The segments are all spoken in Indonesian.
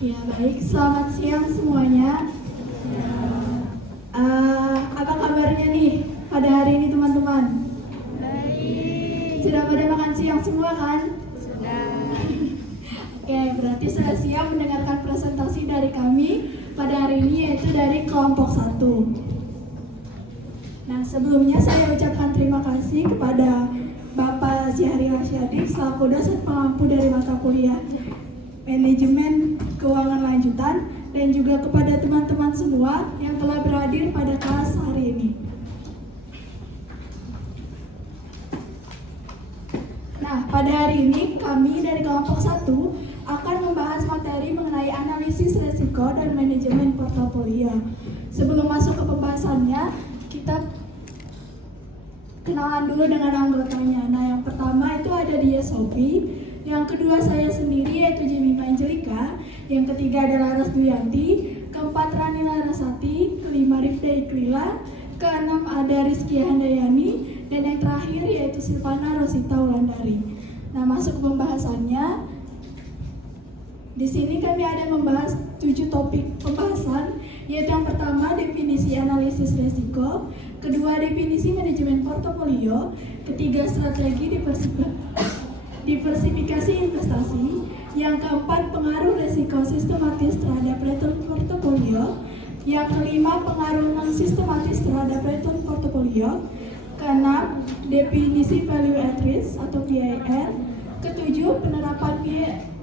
Ya baik, selamat siang semuanya. Apa kabarnya nih pada hari ini teman-teman? Baik. Sudah pada makan siang semua kan? Sudah. Oke, berarti sudah siap mendengarkan presentasi dari kami pada hari ini, yaitu dari kelompok 1. Nah, sebelumnya saya ucapkan terima kasih kepada Bapak Zihari Hasyadik selaku dosen pengampu dari mata kuliah Manajemen Keuangan Lanjutan, dan juga kepada teman-teman semua yang telah berhadir pada kelas hari ini. Nah, pada hari ini kami dari kelompok 1 akan membahas materi mengenai analisis resiko dan manajemen portofolio. Sebelum masuk ke pembahasannya, kita kenalan dulu dengan anggotanya. Nah, yang pertama itu ada Dia Sophie, yang kedua saya sendiri yaitu Jemima Angelika, yang ketiga adalah Rasduyanti, keempat Rani Larasati, kelima Rifda Iklila, keenam ada Rizky Handayani, dan yang terakhir yaitu Silvana Rosita Wulandari. Nah, masuk ke pembahasannya. Di sini kami ada membahas 7 topik pembahasan, yaitu yang pertama definisi analisis resiko, kedua definisi manajemen portofolio, ketiga strategi diversifikasi investasi, yang keempat pengaruh resiko sistematis terhadap return portofolio, yang kelima pengaruh non sistematis terhadap return portofolio, keenam definisi value at risk atau PAR, ketujuh penerapan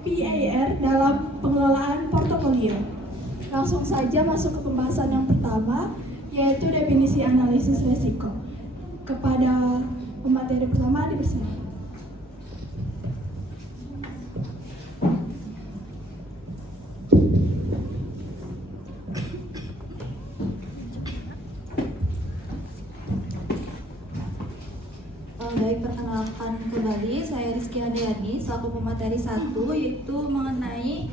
PAR dalam pengelolaan portofolio. Langsung saja masuk ke pembahasan yang pertama, yaitu definisi analisis resiko. Kepada pemateri pertama dipersilakan. Baik, perkenalkan kembali, saya Rizky Handayani selaku pemateri 1, yaitu mengenai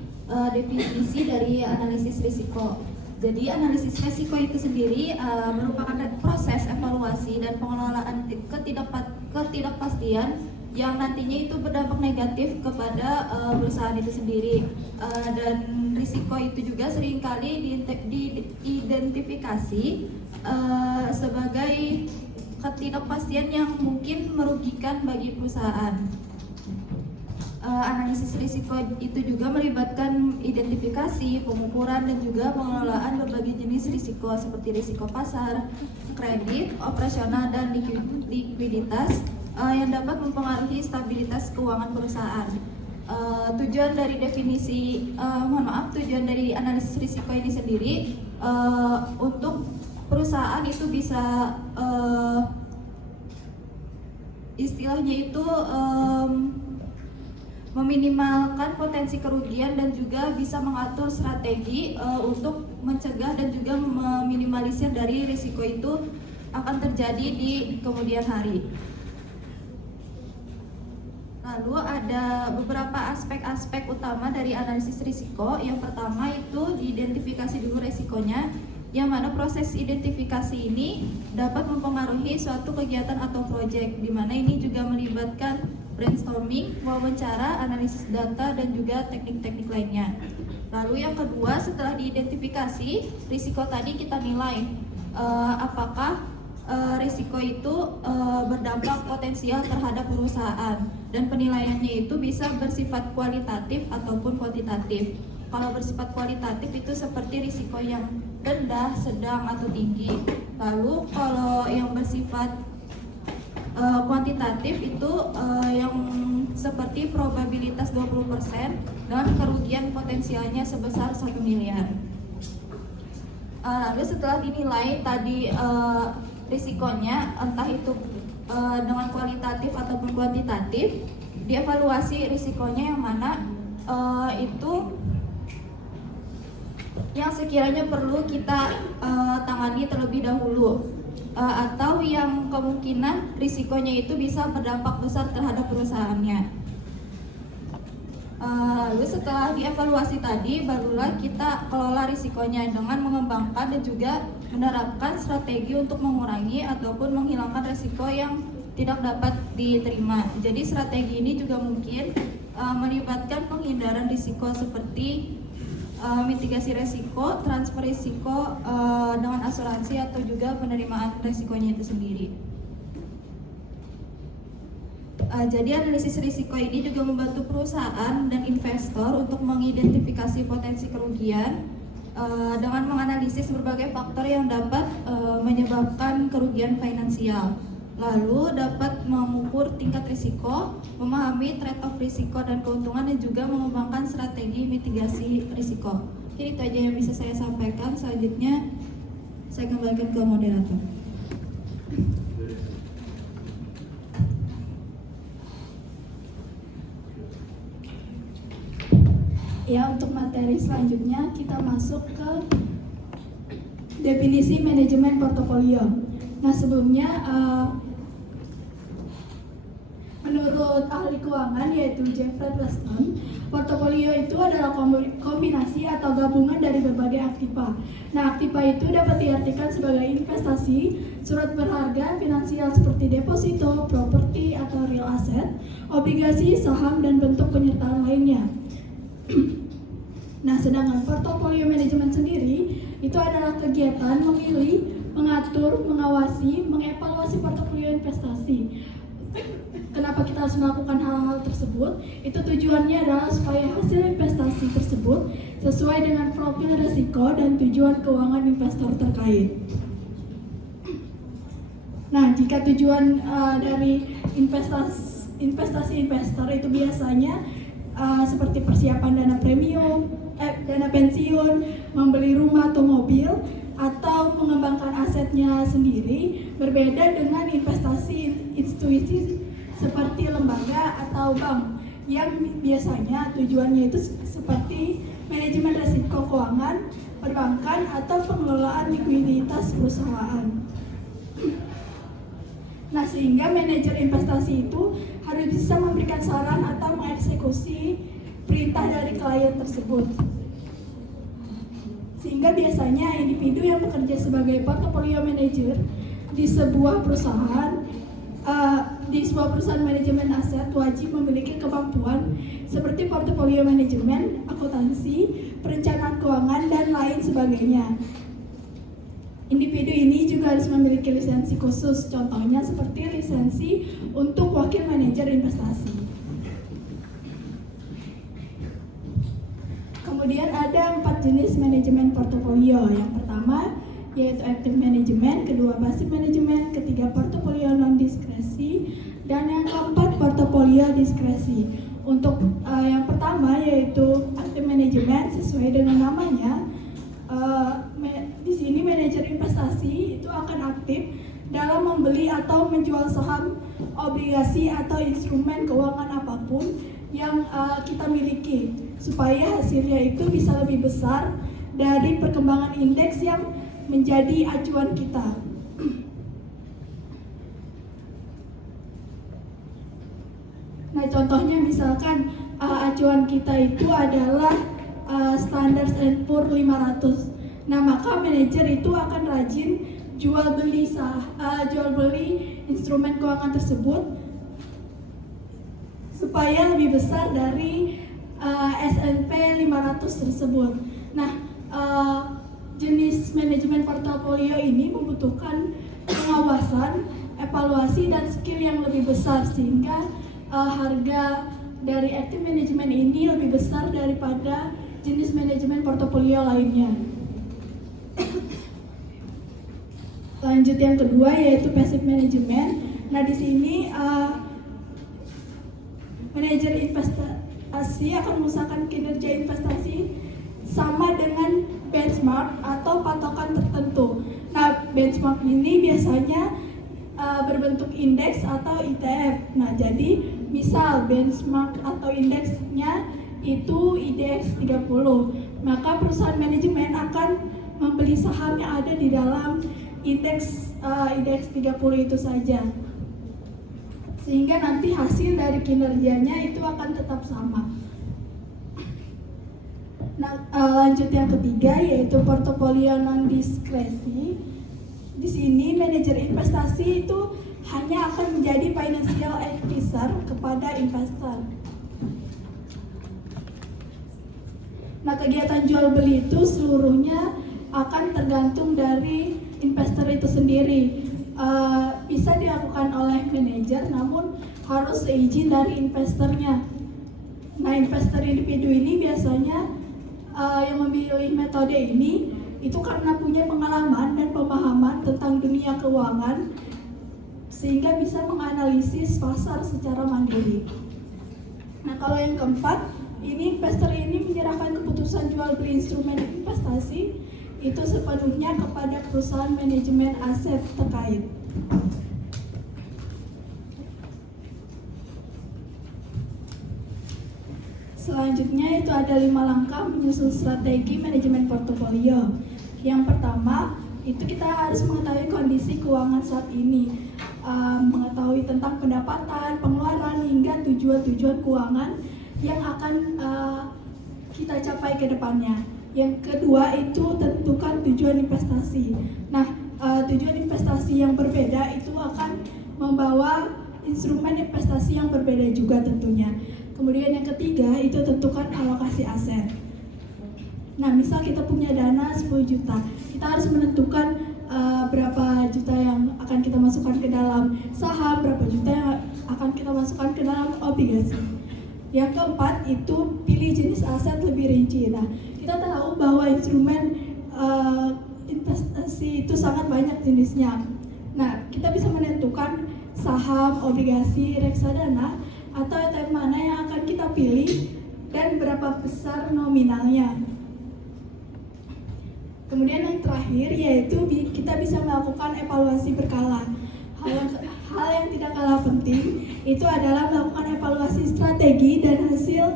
definisi dari analisis risiko. Jadi analisis risiko itu sendiri merupakan proses evaluasi dan pengelolaan ketidakpastian yang nantinya itu berdampak negatif kepada perusahaan itu sendiri. Dan risiko itu juga seringkali diidentifikasi sebagai ketidakpastian yang mungkin merugikan bagi perusahaan. Analisis risiko itu juga melibatkan identifikasi, pengukuran, dan juga pengelolaan berbagai jenis risiko seperti risiko pasar, kredit, operasional, dan likuiditas yang dapat mempengaruhi stabilitas keuangan perusahaan. Tujuan dari analisis risiko ini sendiri untuk perusahaan itu bisa istilahnya itu meminimalkan potensi kerugian dan juga bisa mengatur strategi untuk mencegah dan juga meminimalisir dari risiko itu akan terjadi di kemudian hari. Lalu ada beberapa aspek-aspek utama dari analisis risiko. Yang pertama itu diidentifikasi dulu risikonya, yang mana proses identifikasi ini dapat mempengaruhi suatu kegiatan atau proyek, di mana ini juga melibatkan brainstorming, wawancara, analisis data, dan juga teknik-teknik lainnya. Lalu yang kedua, setelah diidentifikasi risiko tadi, kita nilai apakah risiko itu berdampak potensial terhadap perusahaan, dan penilaiannya itu bisa bersifat kualitatif ataupun kuantitatif. Kalau bersifat kualitatif itu seperti risiko yang rendah, sedang, atau tinggi. Lalu kalau yang bersifat kuantitatif itu yang seperti probabilitas 20% dan kerugian potensialnya sebesar 1 miliar. Lalu setelah dinilai tadi risikonya, entah itu dengan kualitatif ataupun kuantitatif, dievaluasi risikonya yang mana itu yang sekiranya perlu kita tangani terlebih dahulu, atau yang kemungkinan risikonya itu bisa berdampak besar terhadap perusahaannya. Lalu setelah dievaluasi tadi, barulah kita kelola risikonya dengan mengembangkan dan juga menerapkan strategi untuk mengurangi ataupun menghilangkan risiko yang tidak dapat diterima. Jadi strategi ini juga mungkin melibatkan penghindaran risiko seperti mitigasi resiko, transfer risiko dengan asuransi atau juga penerimaan resikonya itu sendiri. Jadi analisis risiko ini juga membantu perusahaan dan investor untuk mengidentifikasi potensi kerugian dengan menganalisis berbagai faktor yang dapat menyebabkan kerugian finansial. Lalu dapat mengukur tingkat risiko, memahami trade-off risiko dan keuntungan, dan juga mengembangkan strategi mitigasi risiko. Jadi itu aja yang bisa saya sampaikan. Selanjutnya saya kembalikan ke moderator. Ya, untuk materi selanjutnya kita masuk ke definisi manajemen portofolio. Nah, sebelumnya menurut ahli keuangan yaitu Jeffrey Weston, portofolio itu adalah kombinasi atau gabungan dari berbagai aktiva. Nah, aktiva itu dapat diartikan sebagai investasi, surat berharga, finansial seperti deposito, properti atau real asset, obligasi, saham, dan bentuk penyertaan lainnya. Nah, sedangkan portofolio manajemen sendiri itu adalah kegiatan memilih, mengatur, mengawasi, mengevaluasi portofolio investasi. Kenapa kita harus melakukan hal-hal tersebut? Itu tujuannya adalah supaya hasil investasi tersebut sesuai dengan profil risiko dan tujuan keuangan investor terkait. Nah, jika tujuan dari investasi investor itu biasanya seperti persiapan dana premium, dana pensiun, membeli rumah atau mobil, atau mengembangkan asetnya sendiri, berbeda dengan investasi institusi seperti lembaga atau bank yang biasanya tujuannya itu seperti manajemen risiko keuangan, perbankan, atau pengelolaan likuiditas perusahaan. Nah, sehingga manajer investasi itu harus bisa memberikan saran atau mengeksekusi perintah dari klien tersebut. Sehingga biasanya individu yang bekerja sebagai portfolio manager di sebuah perusahaan manajemen aset wajib memiliki kemampuan seperti portfolio manajemen, akuntansi, perencanaan keuangan, dan lain sebagainya. Individu ini juga harus memiliki lisensi khusus, contohnya seperti lisensi untuk wakil manajer investasi. Kemudian ada 4 jenis manajemen portofolio. Yang pertama yaitu active management, kedua passive management, ketiga portofolio non diskresi, dan yang keempat portofolio diskresi. Untuk yang pertama yaitu active management, sesuai dengan namanya, di sini manajer investasi itu akan aktif dalam membeli atau menjual saham, obligasi, atau instrumen keuangan apapun yang kita miliki, supaya hasilnya itu bisa lebih besar dari perkembangan indeks yang menjadi acuan kita. Nah, contohnya misalkan acuan kita itu adalah Standard & Poor's 500. Nah, maka manajer itu akan rajin jual beli instrumen keuangan tersebut supaya lebih besar dari S&P 500 tersebut. Nah, jenis manajemen portofolio ini membutuhkan pengawasan, evaluasi, dan skill yang lebih besar, sehingga harga dari active management ini lebih besar daripada jenis manajemen portofolio lainnya. Lanjut yang kedua yaitu passive management. Nah, di sini manajer investasi akan mengusahakan kinerja investasi sama dengan benchmark atau patokan tertentu. Nah, benchmark ini biasanya berbentuk indeks atau ETF. Nah, jadi misal benchmark atau indeksnya itu IDX 30, maka perusahaan manajemen akan membeli saham yang ada di dalam indeks IDX 30 itu saja, sehingga nanti hasil dari kinerjanya itu akan tetap sama. Nah, lanjut yang ketiga yaitu portofolio non diskresi. Di sini manajer investasi itu hanya akan menjadi financial advisor kepada investor. Nah, kegiatan jual beli itu seluruhnya akan tergantung dari investor itu sendiri. Bisa dilakukan oleh manajer, namun harus seizin dari investornya. Nah, investor individu ini biasanya yang memilih metode ini itu karena punya pengalaman dan pemahaman tentang dunia keuangan, sehingga bisa menganalisis pasar secara mandiri. Nah, kalau yang keempat, ini investor ini menyerahkan keputusan jual beli instrumen investasi itu sepenuhnya kepada perusahaan manajemen aset terkait. Selanjutnya itu ada 5 langkah menyusun strategi manajemen portofolio. Yang pertama, itu kita harus mengetahui kondisi keuangan saat ini, mengetahui tentang pendapatan, pengeluaran, hingga tujuan-tujuan keuangan yang akan kita capai ke depannya. Yang kedua itu tentukan tujuan investasi. Nah, tujuan investasi yang berbeda itu akan membawa instrumen investasi yang berbeda juga tentunya. Kemudian yang ketiga itu tentukan alokasi aset. Nah, misal kita punya dana 10 juta, kita harus menentukan berapa juta yang akan kita masukkan ke dalam saham, berapa juta yang akan kita masukkan ke dalam obligasi. Yang keempat itu pilih jenis aset lebih rinci. Nah, kita tahu bahwa instrumen investasi itu sangat banyak jenisnya. Nah, kita bisa menentukan saham, obligasi, reksadana, atau ETF mana yang akan kita pilih dan berapa besar nominalnya. Kemudian yang terakhir yaitu kita bisa melakukan evaluasi berkala. Hal yang tidak kalah penting itu adalah melakukan evaluasi strategi dan hasil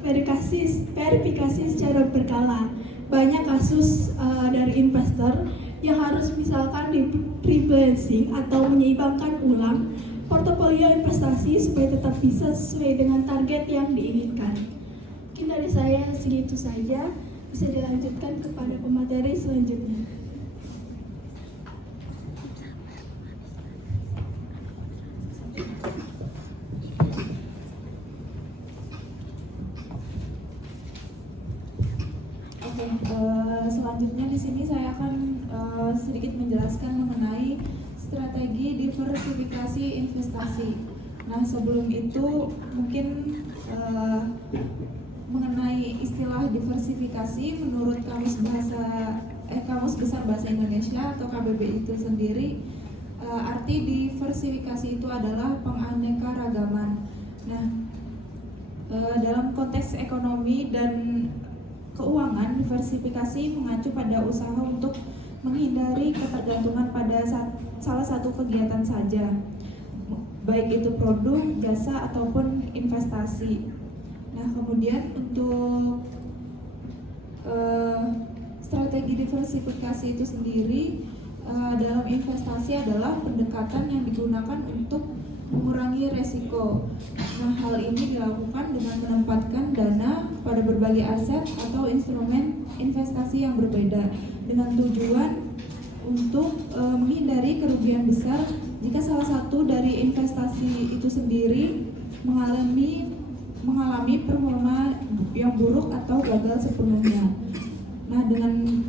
verifikasi secara berkala. Banyak kasus dari investor yang harus misalkan di rebalancing atau menyeimbangkan ulang portofolio investasi supaya tetap bisa sesuai dengan target yang diinginkan. Mungkin dari saya segitu saja, bisa dilanjutkan kepada pemateri selanjutnya. Selanjutnya di sini saya akan sedikit menjelaskan mengenai strategi diversifikasi investasi. Nah, sebelum itu mungkin mengenai istilah diversifikasi menurut Kamus Besar Bahasa Indonesia atau KBBI itu sendiri, arti diversifikasi itu adalah penganeka-ragaman. Nah, dalam konteks ekonomi dan keuangan, diversifikasi mengacu pada usaha untuk menghindari ketergantungan pada salah satu kegiatan saja, baik itu produk, jasa, ataupun investasi. Nah, kemudian untuk strategi diversifikasi itu sendiri dalam investasi adalah pendekatan yang digunakan untuk mengurangi resiko. Nah, hal ini dilakukan dengan menempatkan dana pada berbagai aset atau instrumen investasi yang berbeda dengan tujuan untuk menghindari kerugian besar jika salah satu dari investasi itu sendiri mengalami performa yang buruk atau gagal sepenuhnya. Nah, dengan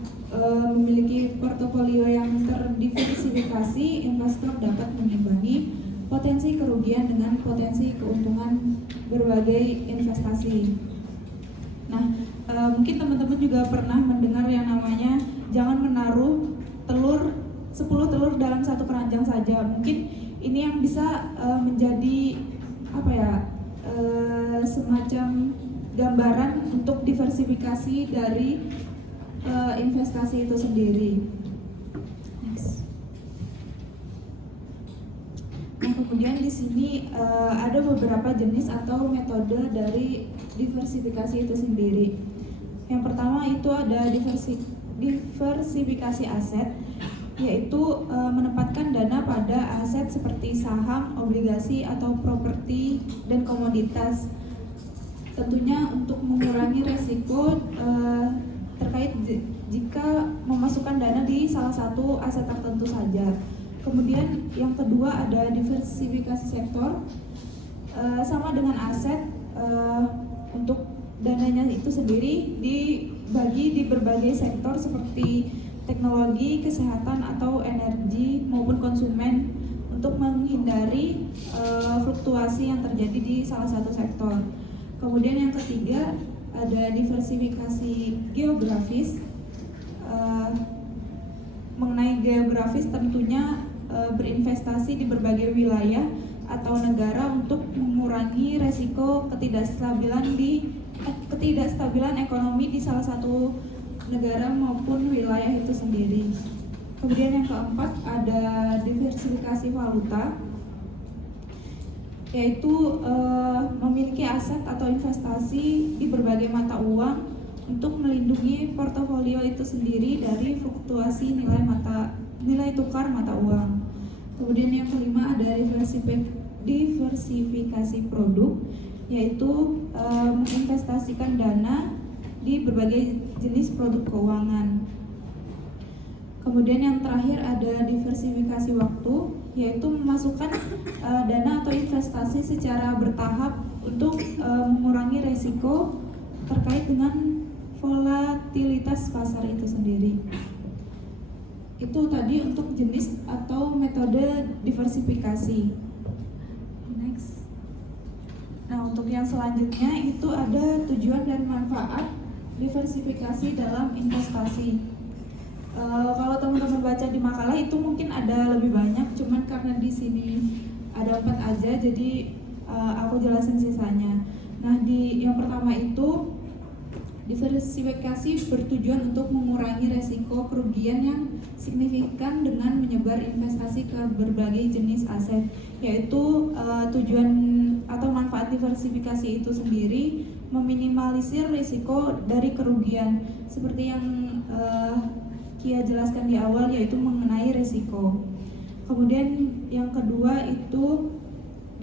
memiliki portofolio yang terdiversifikasi, investor dapat mengimbangi potensi kerugian dengan potensi keuntungan berbagai investasi. Nah, mungkin teman-teman juga pernah mendengar yang namanya jangan menaruh 10 telur dalam satu keranjang saja. Mungkin ini yang bisa menjadi semacam gambaran untuk diversifikasi dari investasi itu sendiri. Next. Nah, kemudian di sini ada beberapa jenis atau metode dari diversifikasi itu sendiri. Yang pertama itu ada diversifikasi aset, yaitu menempatkan dana pada aset seperti saham, obligasi, atau properti dan komoditas. Tentunya untuk mengurangi resiko terkait jika memasukkan dana di salah satu aset tertentu saja. Kemudian yang kedua ada diversifikasi sektor, sama dengan aset untuk dananya itu sendiri dibagi di berbagai sektor seperti teknologi, kesehatan atau energi maupun konsumen untuk menghindari fluktuasi yang terjadi di salah satu sektor. Kemudian yang ketiga ada diversifikasi geografis. Mengenai geografis tentunya berinvestasi di berbagai wilayah atau negara untuk mengurangi resiko ketidakstabilan ekonomi di salah satu negara maupun wilayah itu sendiri. Kemudian yang keempat ada diversifikasi valuta, yaitu memiliki aset atau investasi di berbagai mata uang untuk melindungi portofolio itu sendiri dari fluktuasi nilai tukar mata uang. Kemudian yang kelima ada diversifikasi produk, yaitu menginvestasikan dana di berbagai jenis produk keuangan. Kemudian yang terakhir ada diversifikasi waktu, yaitu memasukkan dana atau investasi secara bertahap untuk mengurangi resiko terkait dengan volatilitas pasar itu sendiri. Itu tadi untuk jenis atau metode diversifikasi. Next. Nah, untuk yang selanjutnya itu ada tujuan dan manfaat diversifikasi dalam investasi. Kalau teman-teman baca di makalah itu mungkin ada lebih banyak, cuman karena di sini ada 4 aja, jadi aku jelasin sisanya. Nah, yang pertama itu diversifikasi bertujuan untuk mengurangi resiko kerugian yang signifikan dengan menyebar investasi ke berbagai jenis aset, yaitu tujuan atau manfaat diversifikasi itu sendiri meminimalisir risiko dari kerugian seperti yang Kia jelaskan di awal, yaitu mengenai risiko. Kemudian yang kedua itu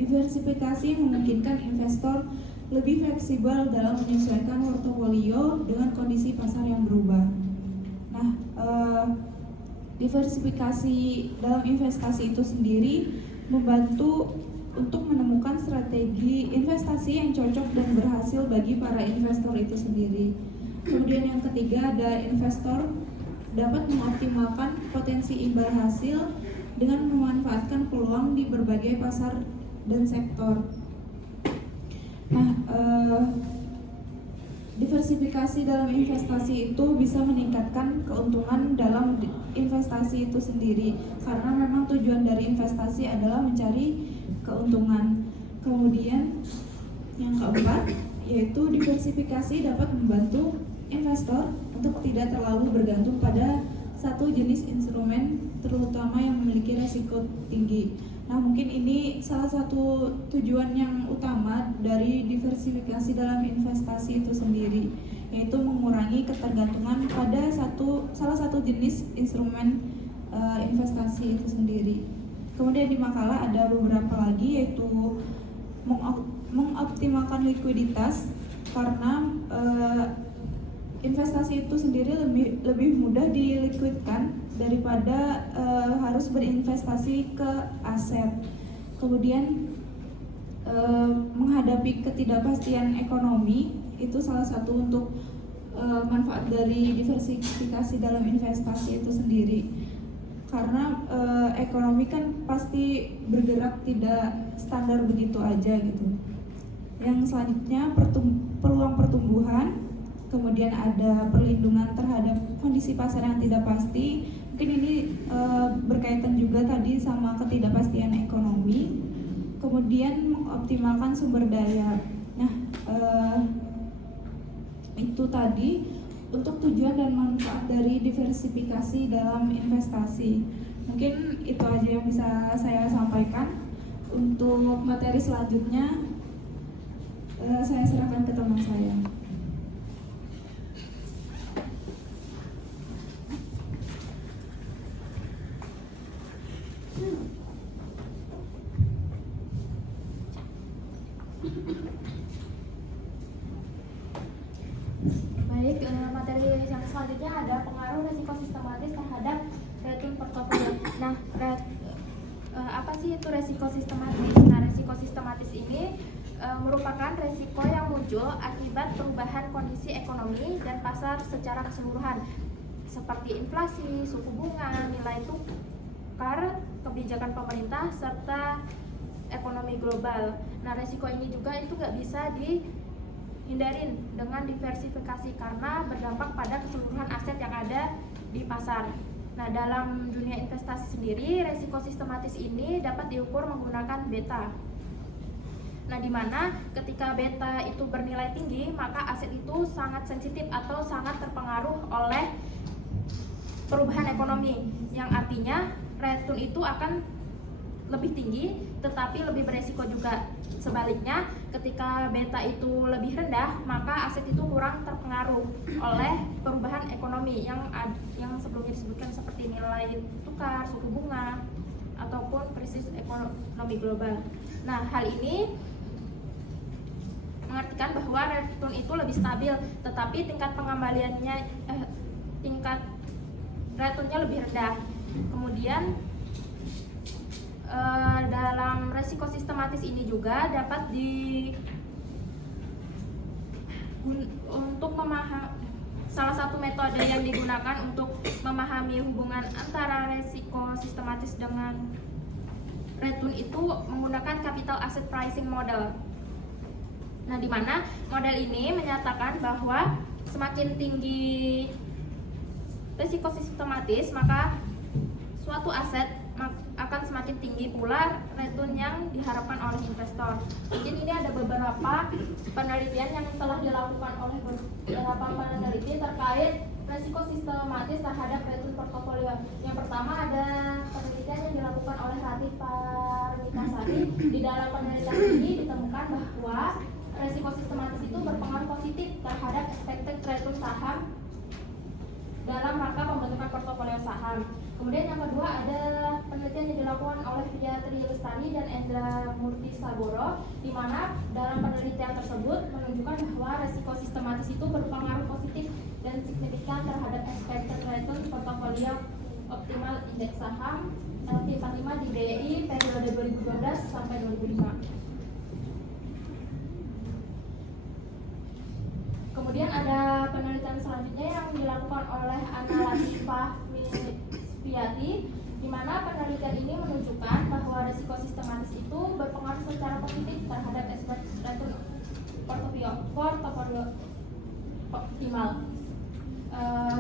diversifikasi memungkinkan investor lebih fleksibel dalam menyesuaikan portofolio dengan kondisi pasar yang berubah. Nah, diversifikasi dalam investasi itu sendiri membantu untuk menemukan strategi investasi yang cocok dan berhasil bagi para investor itu sendiri. Kemudian yang ketiga ada investor dapat mengoptimalkan potensi imbal hasil dengan memanfaatkan peluang di berbagai pasar dan sektor. Nah, diversifikasi dalam investasi itu bisa meningkatkan keuntungan dalam investasi itu sendiri, karena memang tujuan dari investasi adalah mencari keuntungan. Kemudian yang keempat yaitu diversifikasi dapat membantu investor untuk tidak terlalu bergantung pada satu jenis instrumen, terutama yang memiliki risiko tinggi. Nah, mungkin ini salah satu tujuan yang utama dari diversifikasi dalam investasi itu sendiri, yaitu mengurangi ketergantungan pada salah satu jenis instrumen investasi itu sendiri. Kemudian di makalah ada beberapa lagi, yaitu mengoptimalkan likuiditas, karena investasi itu sendiri lebih mudah dilikuidkan daripada harus berinvestasi ke aset. Kemudian menghadapi ketidakpastian ekonomi itu salah satu untuk manfaat dari diversifikasi dalam investasi itu sendiri, karena ekonomi kan pasti bergerak tidak standar begitu aja gitu. Yang selanjutnya peluang pertumbuhan, kemudian ada perlindungan terhadap kondisi pasar yang tidak pasti. Mungkin ini berkaitan juga tadi sama ketidakpastian ekonomi. Kemudian mengoptimalkan sumber daya. Nah, itu tadi untuk tujuan dan manfaat dari diversifikasi dalam investasi. Mungkin itu aja yang bisa saya sampaikan. Untuk materi selanjutnya saya serahkan ke teman saya. Baik, materi yang selanjutnya ada pengaruh resiko sistematis terhadap rating portofolio. Nah, apa sih itu resiko sistematis? Nah, resiko sistematis ini merupakan resiko yang muncul akibat perubahan kondisi ekonomi dan pasar secara keseluruhan seperti inflasi, suku bunga, nilai tukar, kebijakan pemerintah, serta ekonomi global. Nah, resiko ini juga itu nggak bisa dihindarin dengan diversifikasi karena berdampak pada keseluruhan aset yang ada di pasar. Nah, dalam dunia investasi sendiri, resiko sistematis ini dapat diukur menggunakan beta. Nah, di mana ketika beta itu bernilai tinggi, maka aset itu sangat sensitif atau sangat terpengaruh oleh perubahan ekonomi, yang artinya return itu akan lebih tinggi tetapi lebih beresiko juga. Sebaliknya, ketika beta itu lebih rendah, maka aset itu kurang terpengaruh oleh perubahan ekonomi yang sebelumnya disebutkan seperti nilai tukar, suku bunga, ataupun krisis ekonomi global. Nah, hal ini mengartikan bahwa return itu lebih stabil, tetapi tingkat pengembaliannya tingkat returnnya lebih rendah. Kemudian dalam resiko sistematis ini juga dapat untuk salah satu metode yang digunakan untuk memahami hubungan antara resiko sistematis dengan return itu menggunakan capital asset pricing model. Nah, di mana model ini menyatakan bahwa semakin tinggi risiko sistematis, maka suatu aset akan semakin tinggi pula return yang diharapkan oleh investor. Mungkin ini ada beberapa penelitian yang telah dilakukan oleh beberapa peneliti terkait risiko sistematis terhadap return portofolio. Yang pertama ada penelitian yang dilakukan oleh Ratih Parmitasari. Di dalam penelitian ini ditemukan bahwa risiko sistematis itu berpengaruh positif terhadap expected return saham dalam rangka pembentukan portofolio saham. Kemudian yang kedua ada penelitian yang dilakukan oleh Fiyatri Lestari dan Endra Murti Saboro, di mana dalam penelitian tersebut menunjukkan bahwa risiko sistematis itu berpengaruh positif dan signifikan terhadap expected return portofolio optimal indeks saham LQ45 di BI periode 2012 sampai 2005. Kemudian ada penelitian selanjutnya yang dilakukan oleh Ana Latifah Mispiati, di mana penelitian ini menunjukkan bahwa risiko sistematis itu berpengaruh secara positif terhadap expected return portofolio optimal.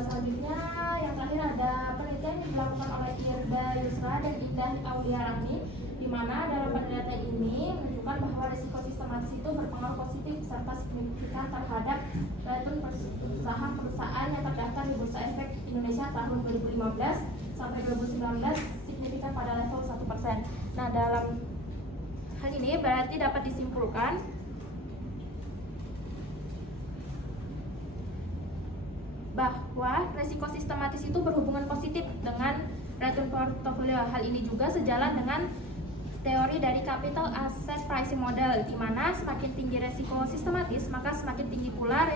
Selanjutnya yang terakhir ada penelitian yang dilakukan oleh Irda Yusra dan Indah Auliarani, di mana dalam penelitian ini menunjukkan bahwa risiko sistematis itu berpengaruh positif serta signifikan terhadap return saham perusahaan yang terdaftar di Bursa Efek Indonesia tahun 2015 sampai 2019 signifikan pada level 1%. Nah, dalam hal ini berarti dapat disimpulkan bahwa resiko sistematis itu berhubungan positif dengan return portofolio. Hal ini juga sejalan dengan teori dari capital asset pricing model, di mana semakin tinggi resiko sistematis maka semakin tinggi pula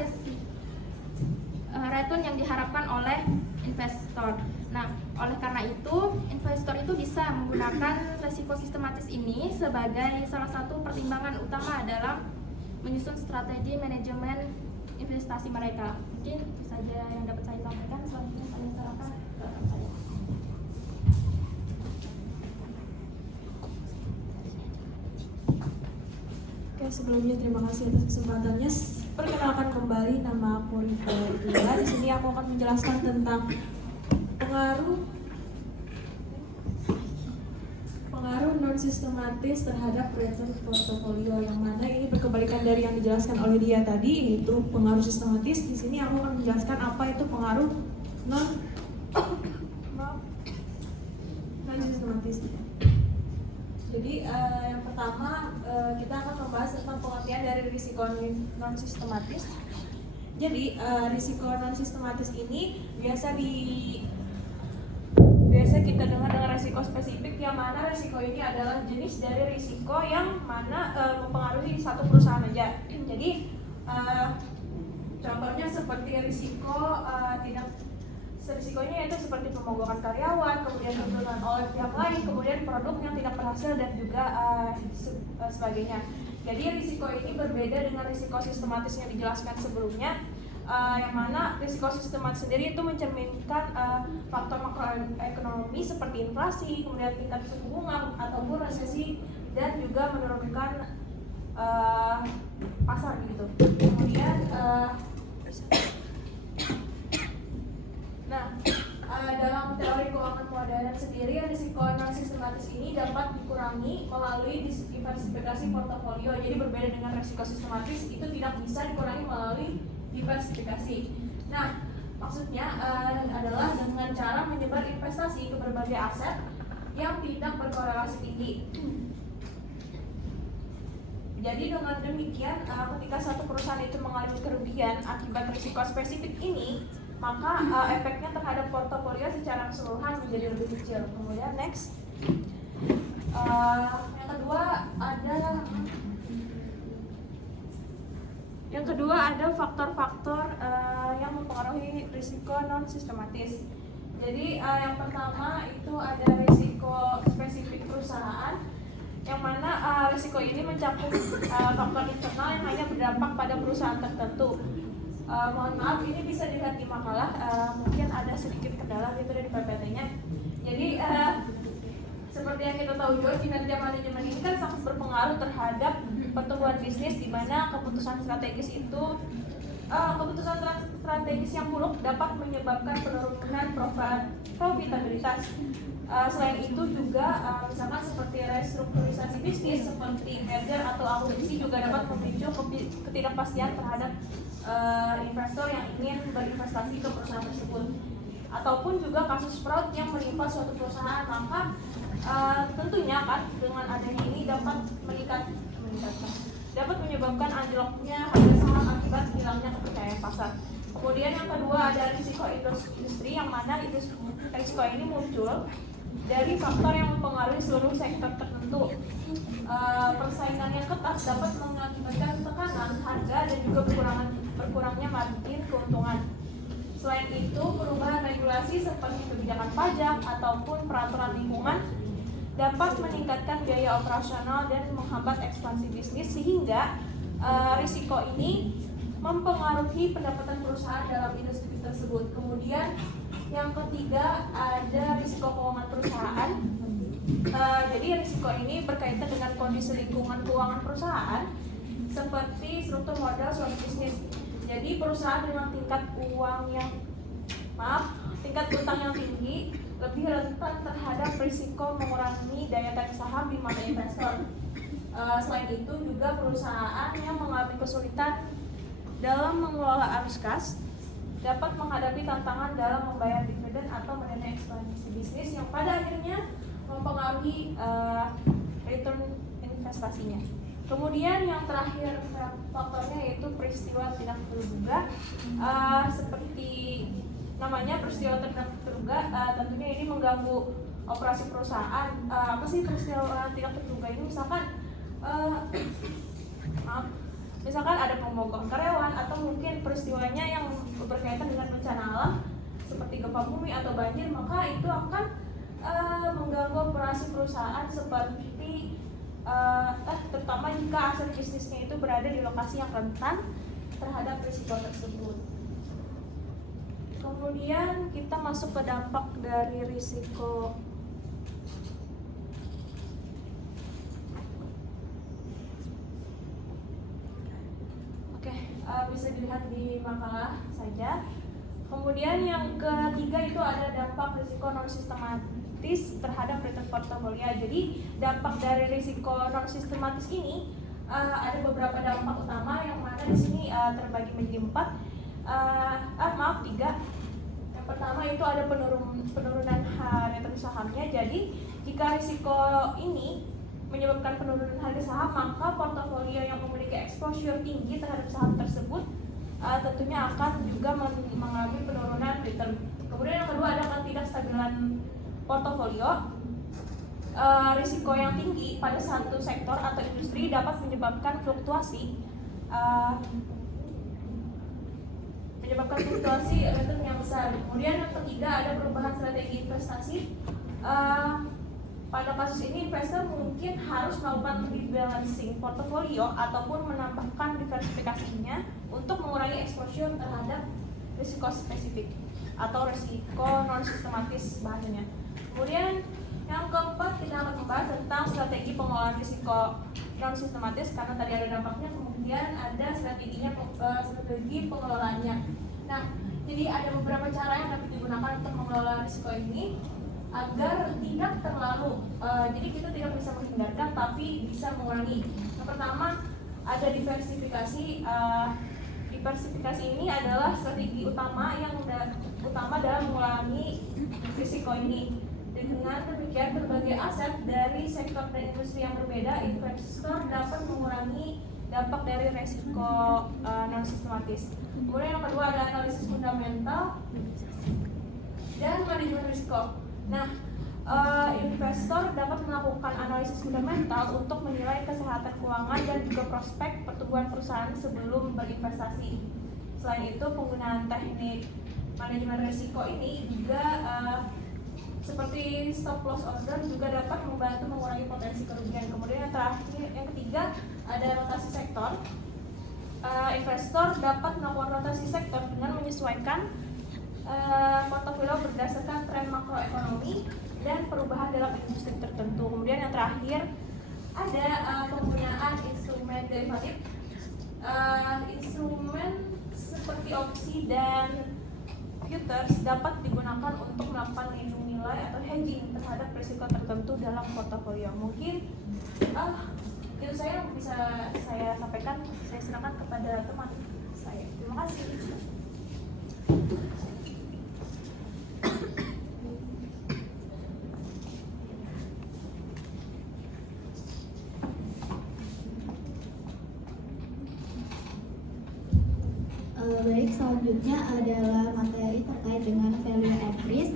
return yang diharapkan oleh investor. Nah, oleh karena itu investor itu bisa menggunakan resiko sistematis ini sebagai salah satu pertimbangan utama dalam menyusun strategi manajemen investasi mereka. Mungkin itu saja yang dapat saya sampaikan. Selanjutnya saya serahkan ke saya. Oke, sebelumnya terima kasih atas kesempatannya. Perkenalkan kembali, nama aku Rifa Dula. Di sini aku akan menjelaskan tentang pengaruh non sistematis terhadap return portofolio, yang mana ini berkebalikan dari yang dijelaskan oleh dia tadi, yaitu pengaruh sistematis. Di sini aku akan menjelaskan apa itu pengaruh non sistematis. Jadi yang pertama kita akan membahas tentang pengertian dari risiko non sistematis. Jadi risiko non sistematis ini biasa kita dengar dengan risiko spesifik, yang mana risiko ini adalah jenis dari risiko yang mana mempengaruhi satu perusahaan aja. Jadi contohnya seperti risikonya itu seperti pemogokan karyawan, kemudian tuntutan oleh pihak lain, kemudian produk yang tidak berhasil dan juga sebagainya. Jadi risiko ini berbeda dengan risiko sistematis yang dijelaskan sebelumnya, yang mana risiko sistematis sendiri itu mencerminkan faktor makroekonomi seperti inflasi, kemudian tingkat suku bunga ataupun resesi, dan juga menurunkan pasar gitu. Kemudian dalam teori keuangan modern sendiri, risiko non sistematis ini dapat dikurangi melalui diversifikasi portofolio. Jadi berbeda dengan risiko sistematis, itu tidak bisa dikurangi melalui diversifikasi. Nah, maksudnya adalah dengan cara menyebar investasi ke berbagai aset yang tidak berkorelasi tinggi. Jadi dengan demikian, ketika satu perusahaan itu mengalami kerugian akibat risiko spesifik ini, maka efeknya terhadap portofolio secara keseluruhan menjadi lebih kecil. Kemudian next, yang kedua ada faktor-faktor yang mempengaruhi risiko non sistematis. Jadi yang pertama itu ada risiko spesifik perusahaan, yang mana risiko ini mencakup faktor internal yang hanya berdampak pada perusahaan tertentu. Mohon maaf, ini bisa dilihat di makalah, mungkin ada sedikit kendala gitu dari PPT-nya. Jadi seperti yang kita tahu juga, kinerja manajemen ini kan sangat berpengaruh terhadap pertumbuhan bisnis, di mana keputusan strategis yang buruk dapat menyebabkan penurunan profitabilitas. Selain itu juga misalkan seperti restrukturisasi bisnis seperti merger atau akuisisi juga dapat memicu ketidakpastian terhadap investor yang ingin berinvestasi ke perusahaan tersebut, ataupun juga kasus fraud yang menimpa suatu perusahaan. Maka tentunya kan dengan adanya ini dapat dapat menyebabkan anjloknya harga saham akibat hilangnya kepercayaan pasar. Kemudian yang kedua ada risiko industri, yang mana risiko ini muncul dari faktor yang mempengaruhi seluruh sektor tertentu. Persaingan yang ketat dapat mengakibatkan tekanan harga dan juga berkurangnya margin keuntungan. Selain itu, perubahan regulasi seperti kebijakan pajak ataupun peraturan lingkungan dapat meningkatkan biaya operasional dan menghambat ekspansi bisnis, sehingga risiko ini mempengaruhi pendapatan perusahaan dalam industri tersebut. Kemudian yang ketiga ada risiko keuangan perusahaan. Jadi risiko ini berkaitan dengan kondisi lingkungan keuangan perusahaan seperti struktur modal suatu bisnis. Jadi perusahaan dengan tingkat utang yang tinggi lebih rentan terhadap risiko mengurangi daya tarik saham di mata investor. Selain itu juga perusahaan yang mengalami kesulitan dalam mengelola arus kas dapat menghadapi tantangan dalam membayar dividen atau mendanai ekspansi bisnis yang pada akhirnya mempengaruhi return investasinya. Kemudian yang terakhir faktornya yaitu peristiwa tidak terduga. Seperti namanya, peristiwa tidak terduga, tentunya ini mengganggu operasi perusahaan. Apa sih peristiwa tidak terduga ini? Misalkan ada pemogokan karyawan, atau mungkin peristiwanya yang berkaitan dengan bencana alam seperti gempa bumi atau banjir, maka itu akan mengganggu operasi perusahaan seperti terutama jika aset bisnisnya itu berada di lokasi yang rentan terhadap risiko tersebut. Kemudian kita masuk ke dampak dari risiko. Bisa dilihat di makalah saja. Kemudian yang ketiga itu ada dampak risiko non sistematis terhadap return portofolio. Jadi dampak dari risiko non sistematis ini ada beberapa dampak utama, yang mana di sini terbagi menjadi tiga. Yang pertama itu ada penurunan return sahamnya. Jadi jika risiko ini menyebabkan penurunan harga saham, maka portofolio yang memiliki exposure tinggi terhadap saham tersebut tentunya akan juga mengalami penurunan return. Kemudian yang kedua ada ketidakstabilan portofolio. Risiko yang tinggi pada satu sektor atau industri dapat menyebabkan fluktuasi return yang besar. Kemudian yang ketiga ada perubahan strategi investasi. Pada kasus ini, investor mungkin harus melakukan rebalancing portofolio ataupun menambahkan diversifikasinya untuk mengurangi exposure terhadap risiko spesifik atau risiko non sistematis bahasanya. Kemudian yang keempat, kita akan membahas tentang strategi pengelolaan risiko non sistematis karena tadi ada dampaknya, kemudian ada strategi pengelolaannya. Nah, jadi ada beberapa cara yang dapat digunakan untuk mengelola risiko ini agar tidak terlalu, jadi kita tidak bisa menghindarkan tapi bisa mengurangi. Yang pertama ada diversifikasi. Diversifikasi ini adalah strategi utama dalam mengurangi risiko ini. Dengan demikian, berbagai aset dari sektor dan industri yang berbeda, investor dapat mengurangi dampak dari risiko non sistematis. Kemudian yang kedua ada analisis fundamental dan manajemen risiko. Nah, investor dapat melakukan analisis fundamental untuk menilai kesehatan keuangan dan juga prospek pertumbuhan perusahaan sebelum berinvestasi. Selain itu, penggunaan teknik manajemen risiko ini juga seperti stop loss order juga dapat membantu mengurangi potensi kerugian. Kemudian yang terakhir, yang ketiga ada rotasi sektor. Investor dapat melakukan rotasi sektor dengan menyesuaikan portofolio berdasarkan tren makroekonomi dan perubahan dalam industri tertentu. Kemudian yang terakhir ada penggunaan instrumen derivatif. Instrumen seperti opsi dan futures dapat digunakan untuk melakukan lindung nilai atau hedging terhadap risiko tertentu dalam portofolio. Mungkin itu saya yang bisa saya sampaikan. Saya silakan kepada teman saya. Terima kasih. Baik, selanjutnya adalah materi terkait dengan value at risk.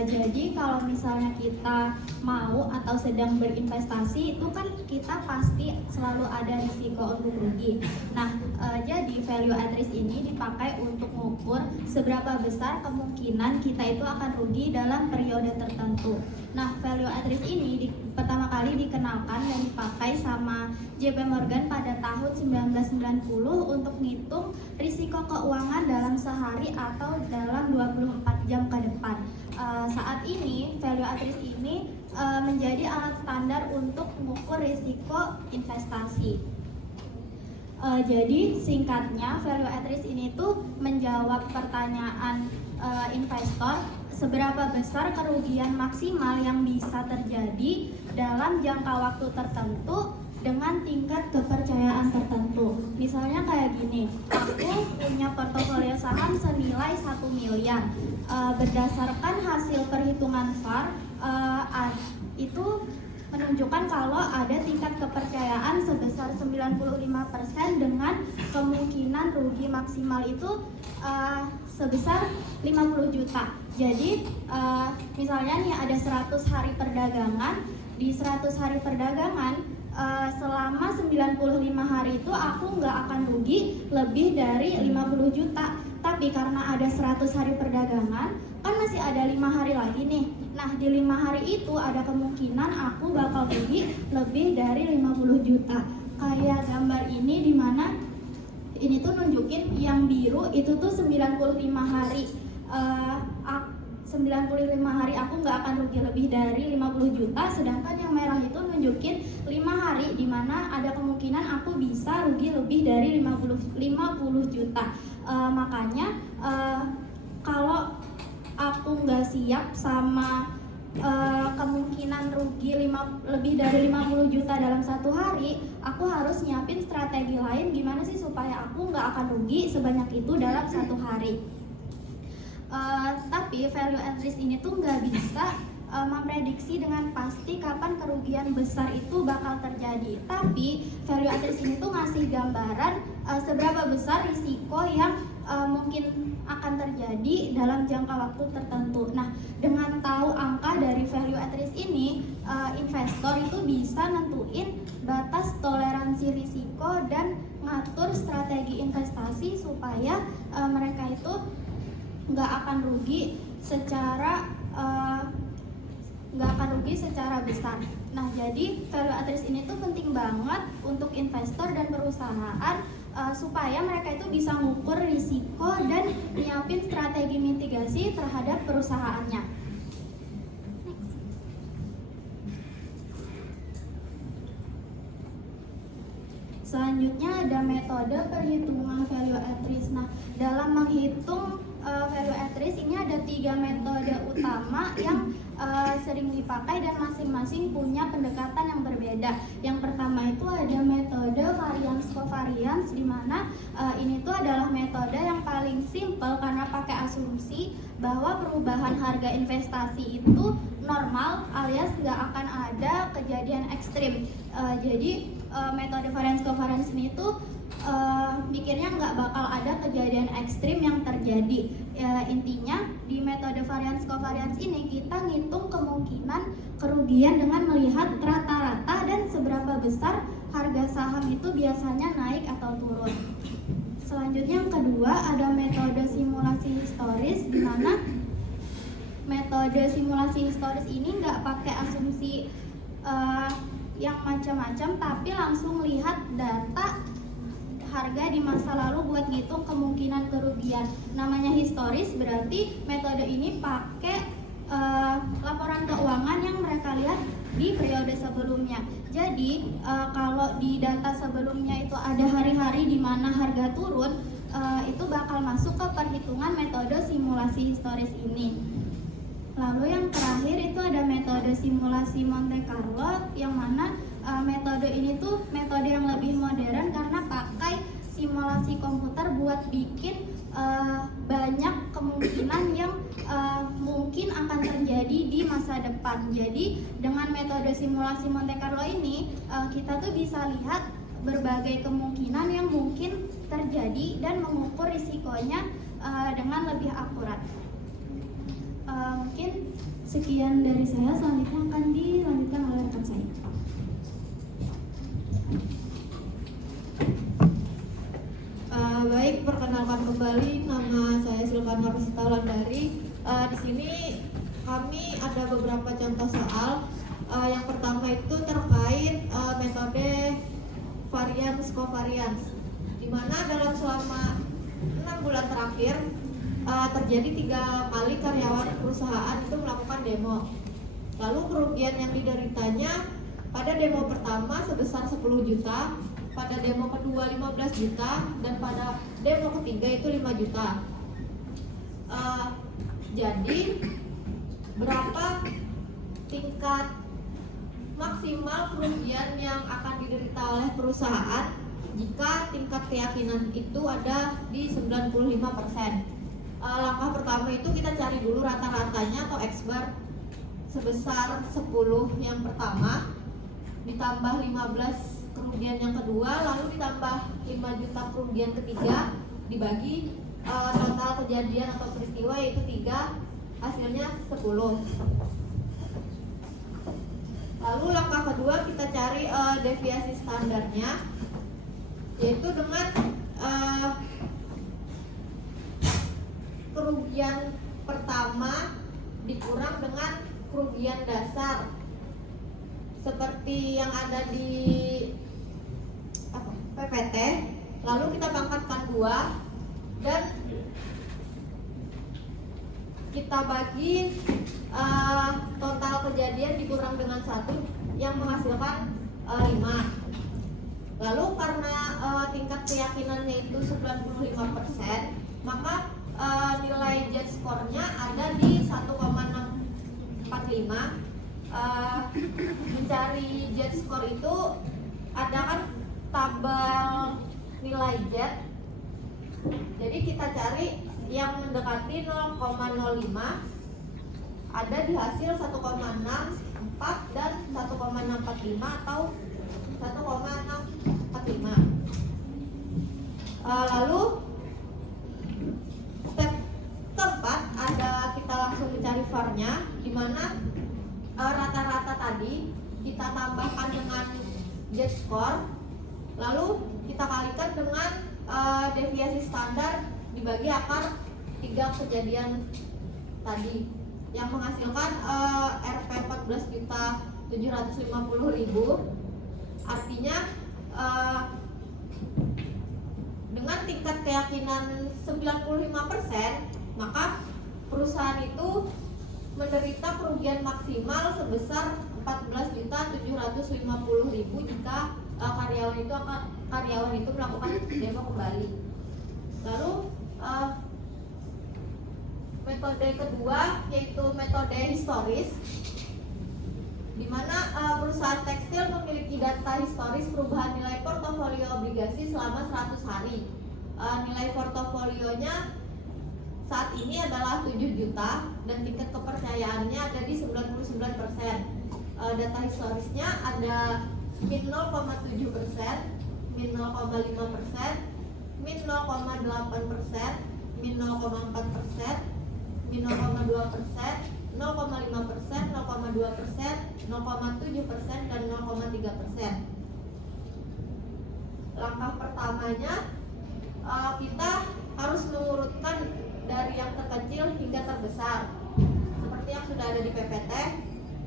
Jadi kalau misalnya kita mau atau sedang berinvestasi, itu kan kita pasti selalu ada risiko untuk rugi. Nah, jadi value at risk ini dipakai untuk mengukur seberapa besar kemungkinan kita itu akan rugi dalam periode tertentu. Nah, value at risk ini pertama kali dikenalkan dan dipakai sama JP Morgan pada tahun 1990 untuk menghitung risiko keuangan dalam sehari atau dalam 24 jam ke depan. Saat ini value at risk ini menjadi alat standar untuk mengukur risiko investasi. Jadi singkatnya value at risk ini tuh menjawab pertanyaan investor, seberapa besar kerugian maksimal yang bisa terjadi dalam jangka waktu tertentu dengan tingkat kepercayaan tertentu. Misalnya kayak gini, aku punya portofolio saham senilai 1 miliar. Berdasarkan hasil perhitungan VAR, itu menunjukkan kalau ada tingkat kepercayaan sebesar 95% dengan kemungkinan rugi maksimal itu sebesar 50 juta. Jadi misalnya nih ada 100 hari perdagangan, di 100 hari perdagangan selama 95 hari itu aku nggak akan rugi lebih dari 50 juta. Tapi karena ada 100 hari perdagangan, kan masih ada 5 hari lagi nih. Nah, di 5 hari itu ada kemungkinan aku bakal rugi lebih dari 50 juta. Kayak gambar ini, dimana ini tuh nunjukin yang biru itu tuh 95 hari. 95 hari aku nggak akan rugi lebih dari 50 juta, sedangkan yang merah itu nunjukin 5 hari di mana ada kemungkinan aku bisa rugi lebih dari 50 juta. Makanya kalau aku nggak siap sama kemungkinan rugi lebih dari 50 juta dalam satu hari, aku harus nyiapin strategi lain gimana sih supaya aku nggak akan rugi sebanyak itu dalam satu hari. Tapi value at risk ini tuh nggak bisa memprediksi dengan pasti kapan kerugian besar itu bakal terjadi. Tapi value at risk ini tuh ngasih gambaran seberapa besar risiko yang mungkin akan terjadi dalam jangka waktu tertentu. Nah, dengan tahu angka dari value at risk ini, investor itu bisa nentuin batas toleransi risiko dan ngatur strategi investasi supaya mereka itu nggak akan rugi secara nggak akan rugi secara besar. Nah, jadi value at risk ini tuh penting banget untuk investor dan perusahaan supaya mereka itu bisa mengukur risiko dan nyiapin strategi mitigasi terhadap perusahaannya. Selanjutnya ada metode perhitungan value at risk. Nah, dalam menghitung value at risk ini ada 3 metode utama yang sering dipakai dan masing-masing punya pendekatan yang berbeda. Yang pertama itu ada metode variance covariance, di mana ini tuh adalah metode yang paling simple karena pakai asumsi bahwa perubahan harga investasi itu normal alias nggak akan ada kejadian ekstrim. Jadi metode variance covariance ini tuh mikirnya nggak bakal ada kejadian ekstrim yang terjadi. Intinya di metode variance covariance ini kita ngitung kemungkinan kerugian dengan melihat rata-rata dan seberapa besar harga saham itu biasanya naik atau turun. Selanjutnya yang kedua ada metode simulasi historis, di mana metode simulasi historis ini nggak pakai asumsi yang macam-macam, tapi langsung lihat data harga di masa lalu buat ngitung kemungkinan kerugian. Namanya historis berarti metode ini pakai laporan keuangan yang mereka lihat di periode sebelumnya. Jadi kalau di data sebelumnya itu ada hari-hari di mana harga turun, itu bakal masuk ke perhitungan metode simulasi historis ini. Lalu yang terakhir itu ada metode simulasi Monte Carlo, yang mana metode ini tuh metode yang lebih modern karena pakai simulasi komputer buat bikin banyak kemungkinan yang mungkin akan terjadi di masa depan. Jadi dengan metode simulasi Monte Carlo ini kita tuh bisa lihat berbagai kemungkinan yang mungkin terjadi dan mengukur risikonya dengan lebih akurat. Mungkin sekian dari saya, selanjutnya akan dilanjutkan oleh rekan saya. Baik, perkenalkan kembali, nama saya Silvana Rosita Wulandari. Di sini kami ada beberapa contoh soal. Yang pertama itu terkait metode variance covariance, di mana dalam selama 6 bulan terakhir terjadi 3 kali karyawan perusahaan itu melakukan demo. Lalu kerugian yang dideritanya pada demo pertama sebesar 10 juta, pada demo kedua 15 juta, dan pada demo ketiga itu 5 juta. Jadi berapa tingkat maksimal kerugian yang akan diderita oleh perusahaan jika tingkat keyakinan itu ada di 95%? Langkah pertama itu kita cari dulu rata-ratanya atau X-bar sebesar 10 yang pertama, ditambah 15 kerugian yang kedua, lalu ditambah 5 juta kerugian ketiga, dibagi total kejadian atau peristiwa yaitu 3, hasilnya 10. Lalu langkah kedua kita cari deviasi standarnya, yaitu dengan kerugian pertama dikurang dengan kerugian dasar seperti yang ada di PPT, lalu kita pangkatkan 2 dan kita bagi total kejadian dikurang dengan 1 yang menghasilkan 5. Lalu karena tingkat keyakinannya itu 95%, maka nilai jet score-nya ada di 1,645. Mencari jet score itu ada kan tabel nilai jet. Jadi kita cari yang mendekati 0,05, ada di hasil 1,64 dan 1,645 atau 1,645. Lalu step keempat ada kita langsung mencari VAR-nya, di mana rata-rata tadi kita tambahkan dengan jet score, lalu kita kalikan dengan deviasi standar dibagi akar 3 kejadian tadi. yang menghasilkan Rp 14.750.000. Artinya dengan tingkat keyakinan 95%, maka perusahaan itu menderita kerugian maksimal sebesar 14.750.000 jika karyawan itu melakukan demo kembali. Lalu metode kedua yaitu metode historis, di mana perusahaan tekstil memiliki data historis perubahan nilai portofolio obligasi selama 100 hari. Nilai portofolionya saat ini adalah 7 juta dan tingkat kepercayaannya ada di 99%. Data historisnya ada min 0,7%, min 0,5%, min 0,8%, min 0,4%, min 0,2%, 0,5%, 0,2%, 0,7%, dan 0,3%. Langkah pertamanya kita harus mengurutkan dari yang terkecil hingga terbesar seperti yang sudah ada di PPT.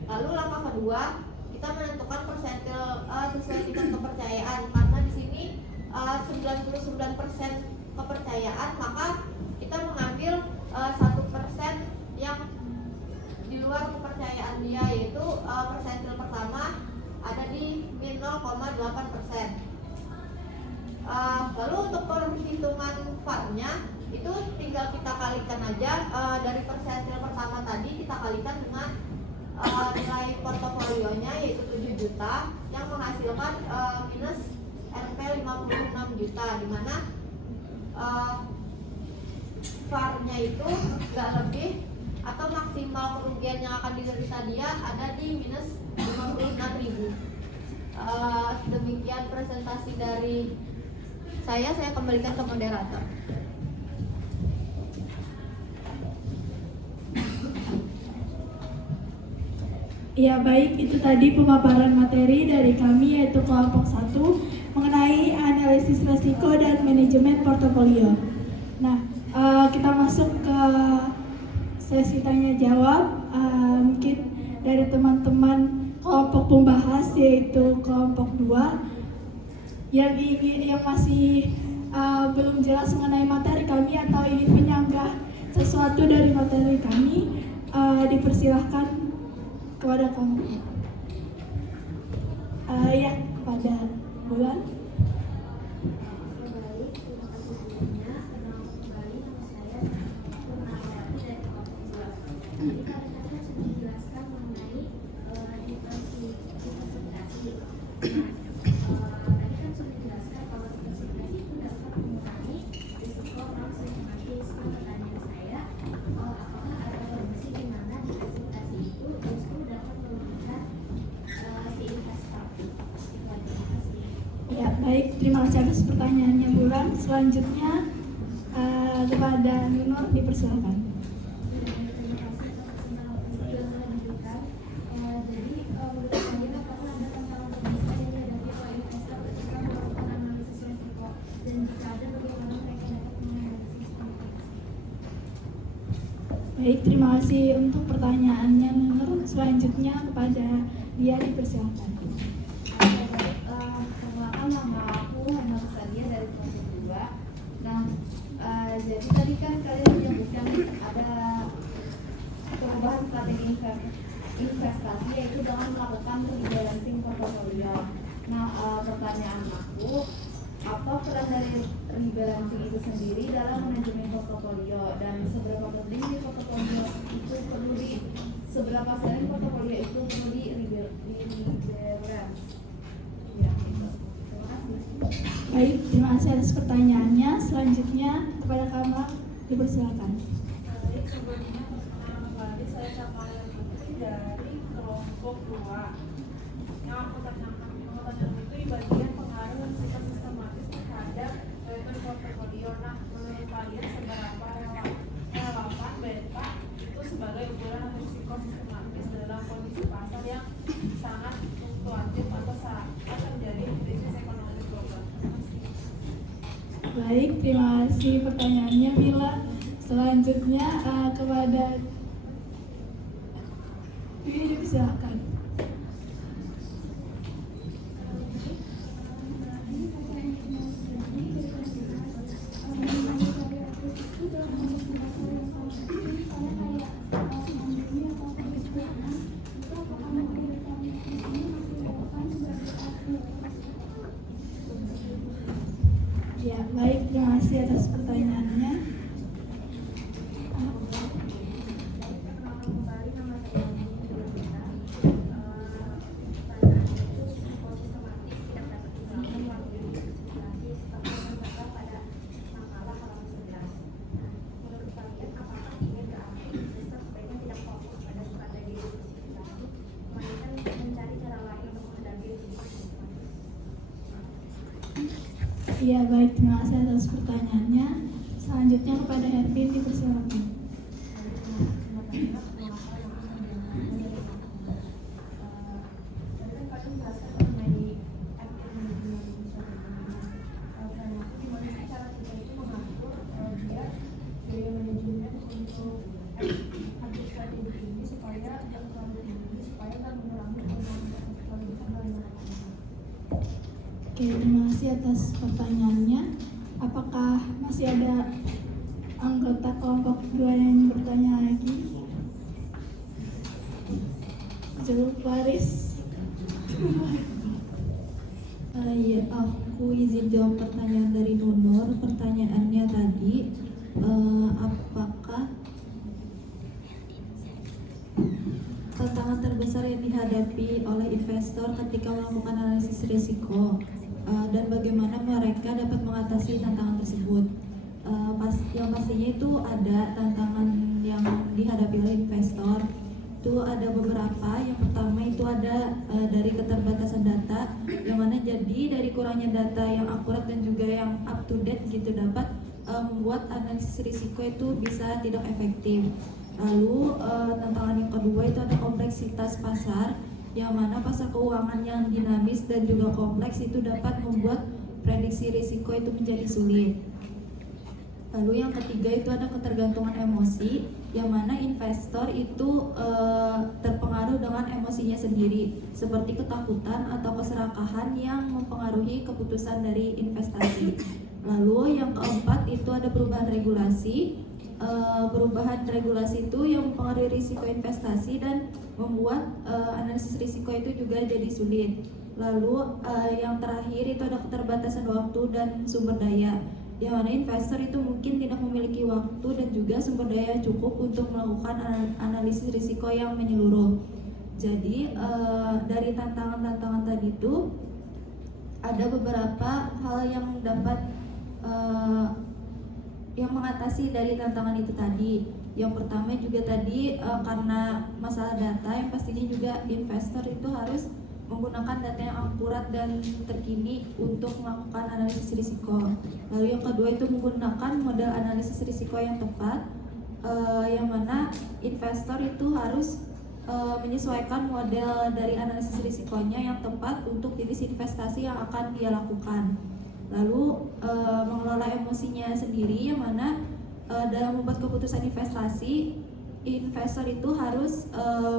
Lalu langkah kedua, kita menentukan persentil sesuai tingkat kepercayaan. Karena di sini 99% kepercayaan, maka kita mengambil 1% yang di luar kepercayaan dia, yaitu persentil pertama ada di min 0,8%. Lalu untuk perhitungan VAR-nya itu tinggal kita kalikan aja dari persentil pertama tadi, kita kalikan dengan nilai portofolionya yaitu 7 juta yang menghasilkan minus Rp 56 juta, di mana VAR-nya itu nggak lebih atau maksimal kerugian yang akan diderita dia ada di minus 56.000. Demikian presentasi dari saya kembalikan ke moderator. Ya baik, itu tadi pemaparan materi dari kami yaitu kelompok 1 mengenai analisis resiko dan manajemen portofolio. Nah, kita masuk ke sesi tanya jawab. Mungkin dari teman-teman kelompok pembahas yaitu kelompok 2 yang masih belum jelas mengenai materi kami atau ingin menyanggah sesuatu dari materi kami, dipersilahkan kepada kamu. Ya, kepada Bulan. Ya, baik, terima kasih atas pertanyaannya Bulan. Selanjutnya kepada Nur, dipersilakan. Baik, terima kasih untuk pertanyaannya Nur. Selanjutnya kepada dia, dipersilakan. Perkenalkan, nama aku Hana Sadia dari kelompok 2. Nah, jadi tadi kan kalian menyebutkan ada perubahan strategi investasi yaitu dengan melakukan rebalancing portofolio. Nah, pertanyaan aku, apa peran dari rebalancing itu sendiri dalam manajemen portofolio dan seberapa penting portofolio itu perlu seberapa sering portofolio itu perlu di rebalance? Ya, terima kasih. Baik, terima kasih atas pertanyaannya. Selanjutnya kepada Kamal, dipersilakan. Baik, sebelumnya kembali saya Kamal Putri dari kelompok 2. Yang aku tanyakan itu di bagian pengaruh risiko sistematis terhadap manajemen portofolio. Nah, menurut kalian seberapa relevan beta itu sebagai ukuran risiko sistematis dalam kondisi pasar yang sangat fluktuatif atau saat terjadi krisis ekonomi global? Baik, terima kasih pertanyaannya Mila. Selanjutnya kepada Silakan. Ya, baik, terima kasih atas pertanyaannya. Ya, baik, terima kasih atas pertanyaannya. Selanjutnya kepada Hervin, dipersilakan. Oke, terima kasih atas pertanyaannya. Apakah masih ada anggota kelompok 2 yang bertanya lagi? Jul Faris. Iya, aku izin jawab pertanyaan dari Nunur. Pertanyaannya tadi, apakah tantangan terbesar yang dihadapi oleh investor ketika melakukan analisis risiko, dan bagaimana mereka dapat mengatasi tantangan tersebut? Yang pastinya itu ada tantangan yang dihadapi oleh investor. Itu ada beberapa. Yang pertama itu ada dari keterbatasan data, yang mana jadi dari kurangnya data yang akurat dan juga yang up to date gitu dapat membuat analisis risiko itu bisa tidak efektif. Lalu tantangan yang kedua itu ada kompleksitas pasar, yang mana pasar keuangan yang dinamis dan juga kompleks itu dapat membuat prediksi risiko itu menjadi sulit. Lalu yang ketiga itu ada ketergantungan emosi, yang mana investor itu terpengaruh dengan emosinya sendiri, seperti ketakutan atau keserakahan yang mempengaruhi keputusan dari investasi. Lalu yang keempat itu ada perubahan regulasi. Perubahan regulasi itu yang mempengaruhi risiko investasi dan membuat analisis risiko itu juga jadi sulit. Lalu yang terakhir itu ada keterbatasan waktu dan sumber daya, yang mana investor itu mungkin tidak memiliki waktu dan juga sumber daya cukup untuk melakukan analisis risiko yang menyeluruh. Jadi dari tantangan-tantangan tadi itu ada beberapa hal yang dapat yang mengatasi dari tantangan itu tadi. Yang pertama juga tadi karena masalah data, yang pastinya juga investor itu harus menggunakan data yang akurat dan terkini untuk melakukan analisis risiko. Lalu yang kedua itu menggunakan model analisis risiko yang tepat, yang mana investor itu harus menyesuaikan model dari analisis risikonya yang tepat untuk jenis investasi yang akan dia lakukan. Lalu mengelola emosinya sendiri, yang mana dalam membuat keputusan investasi, investor itu harus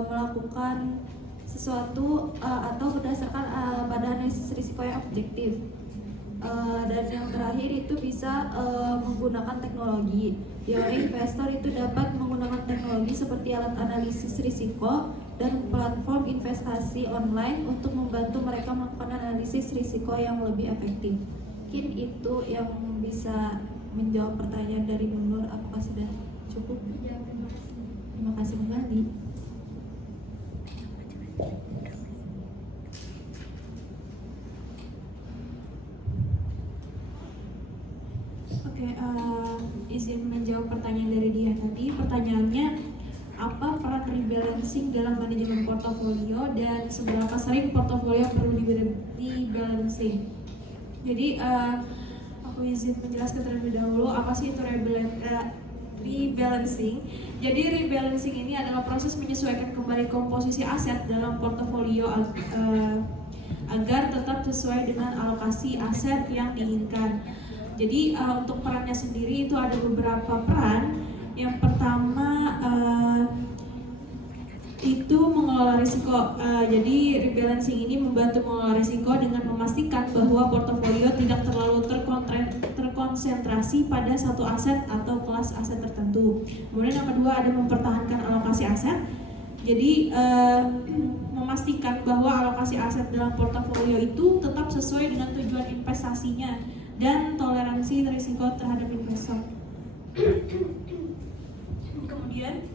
melakukan sesuatu atau berdasarkan pada analisis risiko yang objektif. Dan yang terakhir itu bisa menggunakan teknologi, di mana investor itu dapat menggunakan teknologi seperti alat analisis risiko dan platform investasi online untuk membantu mereka melakukan analisis risiko yang lebih efektif. Mungkin itu yang bisa menjawab pertanyaan dari Nunur. Apakah sudah cukup? Terima kasih kembali. Oke, izin menjawab pertanyaan dari dia tadi. Pertanyaannya, apa peran rebalancing dalam manajemen portofolio dan seberapa sering portofolio perlu rebalancing? Jadi aku izin menjelaskan terlebih dahulu apa sih itu rebalancing. Jadi rebalancing ini adalah proses menyesuaikan kembali komposisi aset dalam portofolio agar tetap sesuai dengan alokasi aset yang diinginkan. Jadi untuk perannya sendiri itu ada beberapa peran. Yang pertama itu mengelola risiko. Jadi rebalancing ini membantu mengelola risiko dengan memastikan bahwa portofolio tidak terlalu terkonsentrasi pada satu aset atau kelas aset tertentu. Kemudian yang kedua ada mempertahankan alokasi aset. Jadi memastikan bahwa alokasi aset dalam portofolio itu tetap sesuai dengan tujuan investasinya dan toleransi risiko terhadap investor. Kemudian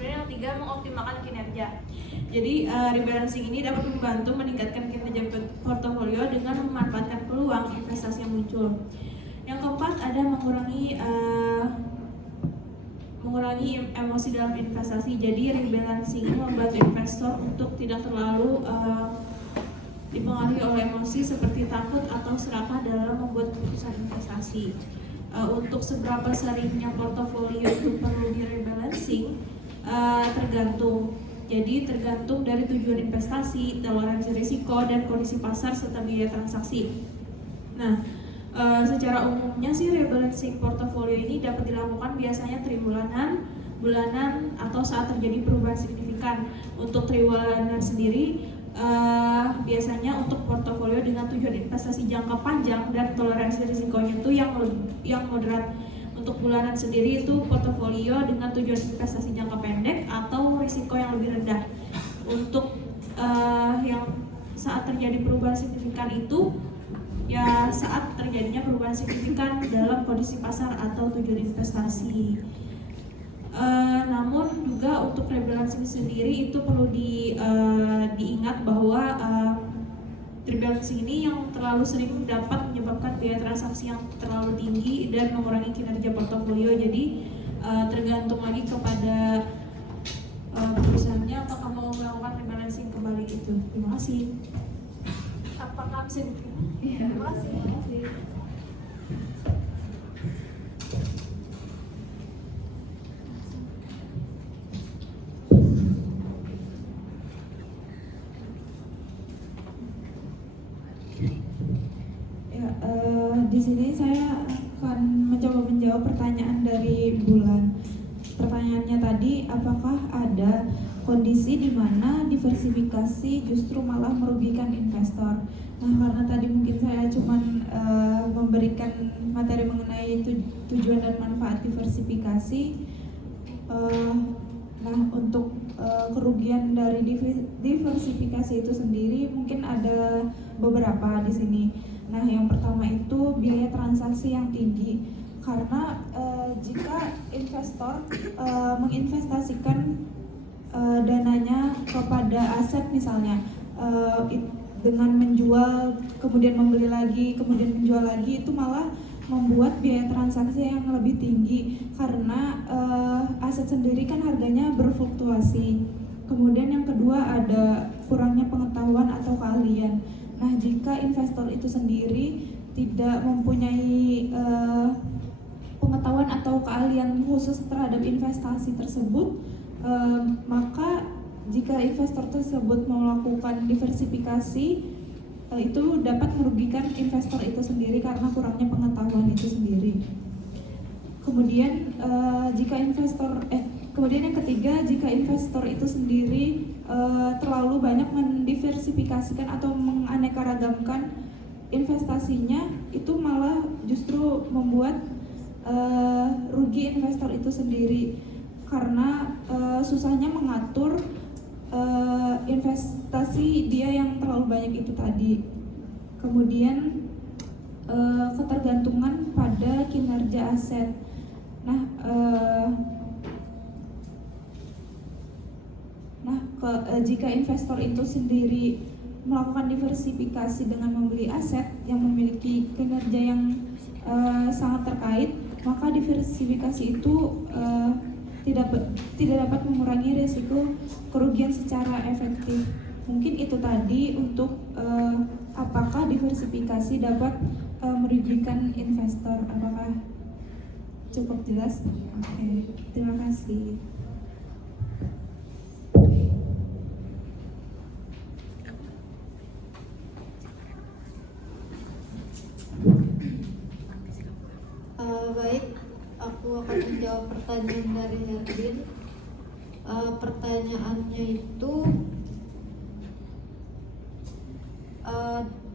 yang ketiga, mengoptimalkan kinerja. Jadi rebalancing ini dapat membantu meningkatkan kinerja portofolio dengan memanfaatkan peluang investasi yang muncul. Yang keempat ada mengurangi emosi dalam investasi. Jadi rebalancing ini membantu investor untuk tidak terlalu dipengaruhi oleh emosi seperti takut atau serakah dalam membuat keputusan investasi. Untuk seberapa seringnya portofolio itu perlu direbalancing tergantung. Jadi tergantung dari tujuan investasi, toleransi risiko, dan kondisi pasar serta biaya transaksi. Nah, secara umumnya sih rebalancing portofolio ini dapat dilakukan biasanya triwulan, bulanan, atau saat terjadi perubahan signifikan. Untuk triwulan sendiri biasanya untuk portofolio dengan tujuan investasi jangka panjang dan toleransi risikonya itu yang moderat. Untuk bulanan sendiri itu portofolio dengan tujuan investasi jangka pendek atau risiko yang lebih rendah. Untuk yang saat terjadi perubahan signifikan itu ya saat terjadinya perubahan signifikan dalam kondisi pasar atau tujuan investasi. Namun juga untuk rebalancing sendiri itu perlu diingat bahwa rebalancing ini yang terlalu sering dapat menyebabkan biaya transaksi yang terlalu tinggi dan mengurangi kinerja portofolio. Jadi tergantung lagi kepada perusahaannya apakah mau melakukan rebalancing kembali itu. Terima kasih. Apakah bisa diterima? Terima kasih. Di sini saya akan mencoba menjawab pertanyaan dari Bulan. Pertanyaannya tadi, apakah ada kondisi di mana diversifikasi justru malah merugikan investor? Nah, karena tadi mungkin saya cuma memberikan materi mengenai tujuan dan manfaat diversifikasi. Nah, untuk kerugian dari diversifikasi itu sendiri mungkin ada beberapa di sini. Nah, yang pertama itu biaya transaksi yang tinggi, karena jika investor menginvestasikan dananya kepada aset misalnya dengan menjual, kemudian membeli lagi, kemudian menjual lagi, itu malah membuat biaya transaksi yang lebih tinggi karena aset sendiri kan harganya berfluktuasi. Kemudian yang kedua ada kurangnya pengetahuan atau keahlian. Nah, jika investor itu sendiri tidak mempunyai pengetahuan atau keahlian khusus terhadap investasi tersebut, maka jika investor tersebut melakukan diversifikasi, itu dapat merugikan investor itu sendiri karena kurangnya pengetahuan itu sendiri. Kemudian kemudian yang ketiga, jika investor itu sendiri terlalu banyak mendiversifikasikan atau menganekaragamkan investasinya, itu malah justru membuat rugi investor itu sendiri karena susahnya mengatur investasi dia yang terlalu banyak itu tadi. Kemudian ketergantungan pada kinerja aset. Jika investor itu sendiri melakukan diversifikasi dengan membeli aset yang memiliki kinerja yang sangat terkait, maka diversifikasi itu tidak dapat mengurangi risiko kerugian secara efektif. Mungkin itu tadi untuk apakah diversifikasi dapat merugikan investor. Apakah cukup jelas? Oke, terima kasih. Baik, aku akan menjawab pertanyaan dari Herdin. Pertanyaannya itu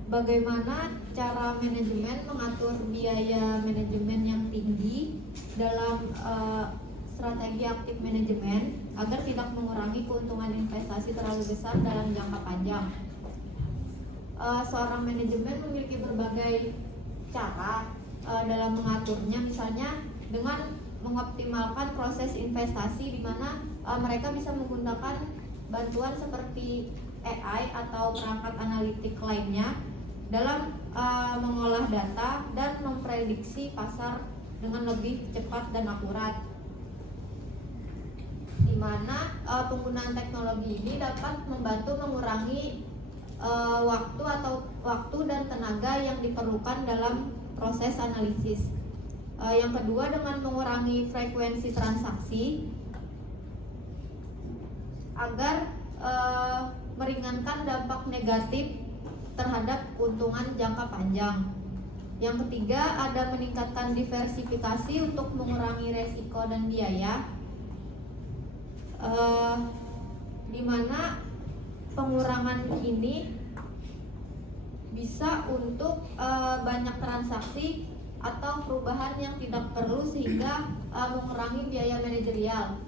bagaimana cara manajemen mengatur biaya manajemen yang tinggi dalam strategi aktif manajemen agar tidak mengurangi keuntungan investasi terlalu besar dalam jangka panjang. Seorang manajemen memiliki berbagai cara dalam mengaturnya, misalnya dengan mengoptimalkan proses investasi di mana mereka bisa menggunakan bantuan seperti AI atau perangkat analitik lainnya dalam mengolah data dan memprediksi pasar dengan lebih cepat dan akurat, di mana penggunaan teknologi ini dapat membantu mengurangi waktu dan tenaga yang diperlukan dalam proses analisis. Yang kedua, dengan mengurangi frekuensi transaksi agar meringankan dampak negatif terhadap keuntungan jangka panjang. Yang ketiga, ada meningkatkan diversifikasi untuk mengurangi resiko dan biaya, di mana pengurangan ini bisa untuk banyak transaksi atau perubahan yang tidak perlu sehingga mengurangi biaya manajerial.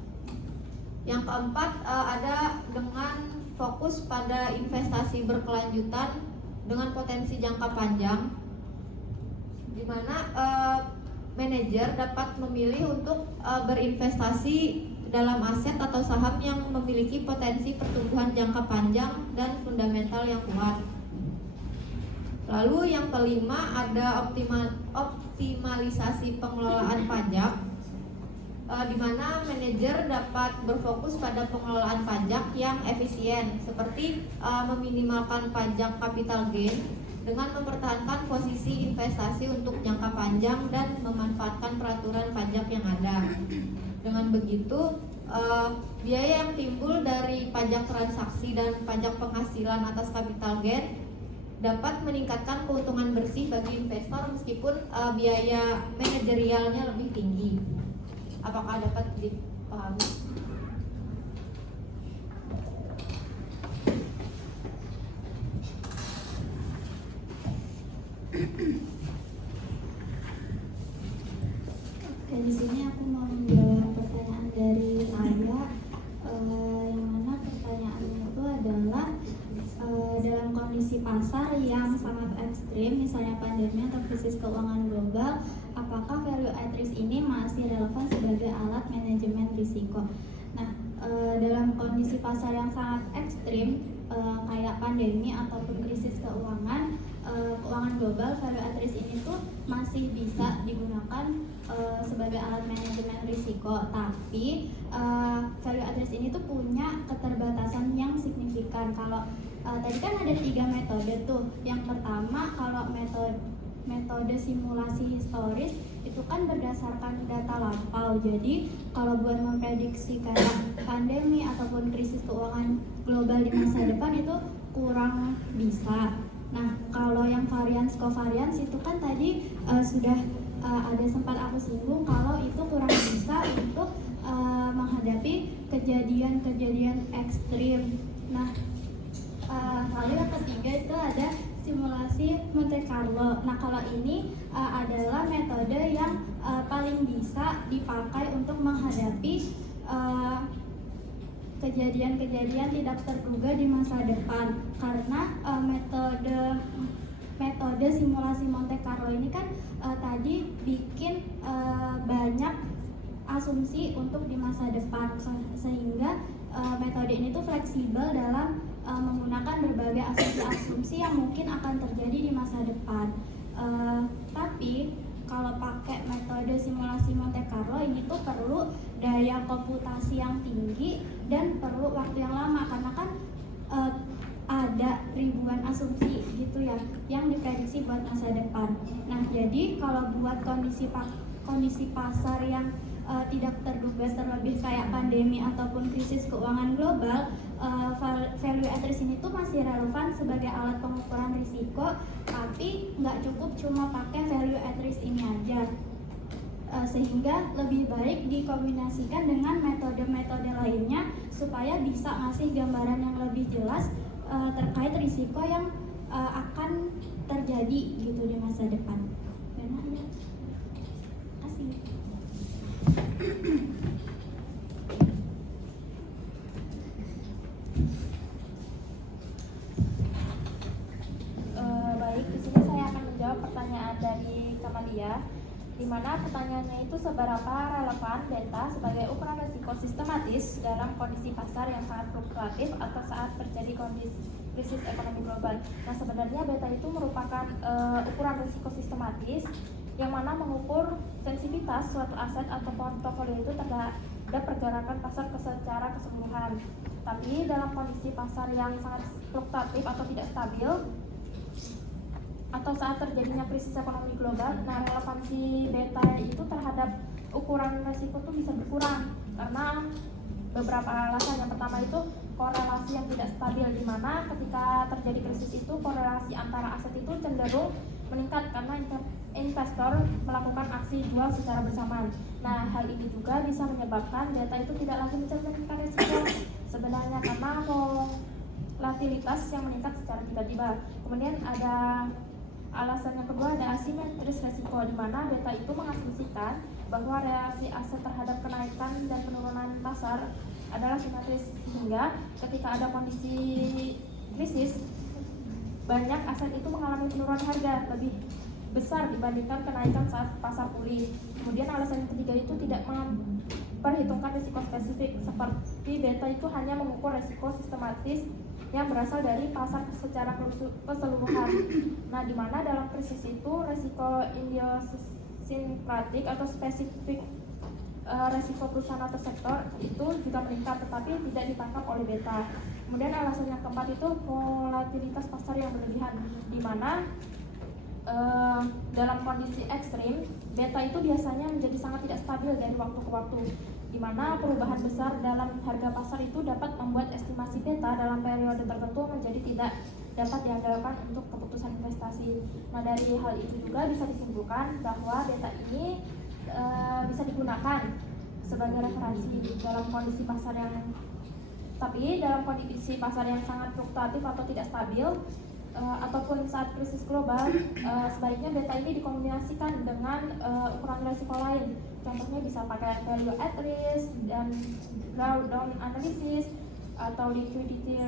Yang keempat, ada dengan fokus pada investasi berkelanjutan dengan potensi jangka panjang, di mana manajer dapat memilih untuk berinvestasi dalam aset atau saham yang memiliki potensi pertumbuhan jangka panjang dan fundamental yang kuat. Lalu yang kelima, ada optimalisasi pengelolaan pajak, di mana manajer dapat berfokus pada pengelolaan pajak yang efisien, seperti meminimalkan pajak capital gain dengan mempertahankan posisi investasi untuk jangka panjang dan memanfaatkan peraturan pajak yang ada. Dengan begitu, biaya yang timbul dari pajak transaksi dan pajak penghasilan atas capital gain dapat meningkatkan keuntungan bersih bagi investor meskipun biaya manajerialnya lebih tinggi. Apakah dapat dipahami? Oke, di sini aku mau menjawab pertanyaan dari Naya, yang mana pertanyaannya itu adalah dalam kondisi pasar yang sangat ekstrim, misalnya pandemi atau krisis keuangan global, apakah value at risk ini masih relevan sebagai alat manajemen risiko? Nah, dalam kondisi pasar yang sangat ekstrim kayak pandemi ataupun krisis keuangan global, value at risk ini tuh masih bisa digunakan sebagai alat manajemen risiko, tapi value at risk ini tuh punya keterbatasan yang signifikan. Kalau tadi kan ada 3 metode tuh. Yang pertama, kalau metode simulasi historis itu kan berdasarkan data lampau. Jadi kalau buat memprediksi kayak pandemi ataupun krisis keuangan global di masa depan itu kurang bisa. Nah, kalau yang variance covariance itu kan tadi sudah ada sempat aku singgung kalau itu kurang bisa untuk menghadapi kejadian-kejadian ekstrim. Nah, lalu yang ketiga itu ada simulasi Monte Carlo. Nah, kalau ini adalah metode yang paling bisa dipakai untuk menghadapi kejadian-kejadian tidak terduga di masa depan, karena metode simulasi Monte Carlo ini kan tadi bikin banyak asumsi untuk di masa depan, sehingga metode ini tuh fleksibel dalam menggunakan berbagai asumsi-asumsi yang mungkin akan terjadi di masa depan. Tapi kalau pakai metode simulasi Monte Carlo ini tuh perlu daya komputasi yang tinggi dan perlu waktu yang lama, karena kan ada ribuan asumsi gitu ya yang diprediksi buat masa depan. Nah, jadi kalau buat kondisi pasar yang tidak terduga, terlebih kayak pandemi ataupun krisis keuangan global, value at risk ini tuh masih relevan sebagai alat pengukuran risiko, tapi nggak cukup cuma pakai value at risk ini aja. sehingga lebih baik dikombinasikan dengan metode-metode lainnya supaya bisa ngasih gambaran yang lebih jelas terkait risiko yang akan terjadi gitu di masa depan. Karena ada kasih. Baik, di sini saya akan menjawab pertanyaan dari Kamalia, di mana pertanyaannya itu seberapa relevan beta sebagai ukuran risiko sistematis dalam kondisi pasar yang sangat fluktuatif atau saat terjadi kondisi krisis ekonomi global. Nah, sebenarnya beta itu merupakan ukuran risiko sistematis yang mana mengukur sensitivitas suatu aset atau portofolio itu terhadap pergerakan pasar secara keseluruhan. Tapi dalam kondisi pasar yang sangat fluktuatif atau tidak stabil atau saat terjadinya krisis ekonomi global, nah relevansi beta itu terhadap ukuran risiko itu bisa berkurang karena beberapa alasan. Yang pertama itu korelasi yang tidak stabil, di mana ketika terjadi krisis itu korelasi antara aset itu cenderung meningkat karena investor melakukan aksi jual secara bersamaan. Nah, hal ini juga bisa menyebabkan beta itu tidak lagi mencerminkan risiko sebenarnya karena volatilitas yang meningkat secara tiba-tiba. Kemudian ada alasan yang kedua, ada asimetris risiko, di mana beta itu mengasumsikan bahwa reaksi aset terhadap kenaikan dan penurunan pasar adalah simetris, sehingga ketika ada kondisi krisis banyak aset itu mengalami penurunan harga lebih besar dibandingkan kenaikan saat pasar pulih. Kemudian alasan yang ketiga itu tidak memperhitungkan risiko spesifik, seperti beta itu hanya mengukur risiko sistematis yang berasal dari pasar secara keseluruhan. Nah, di mana dalam krisis itu risiko idiosinkratik atau spesifik risiko perusahaan atau sektor itu juga meningkat, tetapi tidak ditangkap oleh beta. Kemudian alasan yang keempat itu volatilitas pasar yang berlebihan, di mana dalam kondisi ekstrim beta itu biasanya menjadi sangat tidak stabil dari waktu ke waktu, di mana perubahan besar dalam harga pasar itu dapat membuat estimasi beta dalam periode tertentu menjadi tidak dapat diandalkan untuk keputusan investasi. Nah, dari hal itu juga bisa disimpulkan bahwa beta ini bisa digunakan sebagai referensi dalam kondisi pasar yang sangat fluktuatif atau tidak stabil ataupun saat krisis global, sebaiknya beta ini dikombinasikan dengan ukuran risiko lain. Contohnya bisa pakai value at risk dan drawdown analysis atau liquidity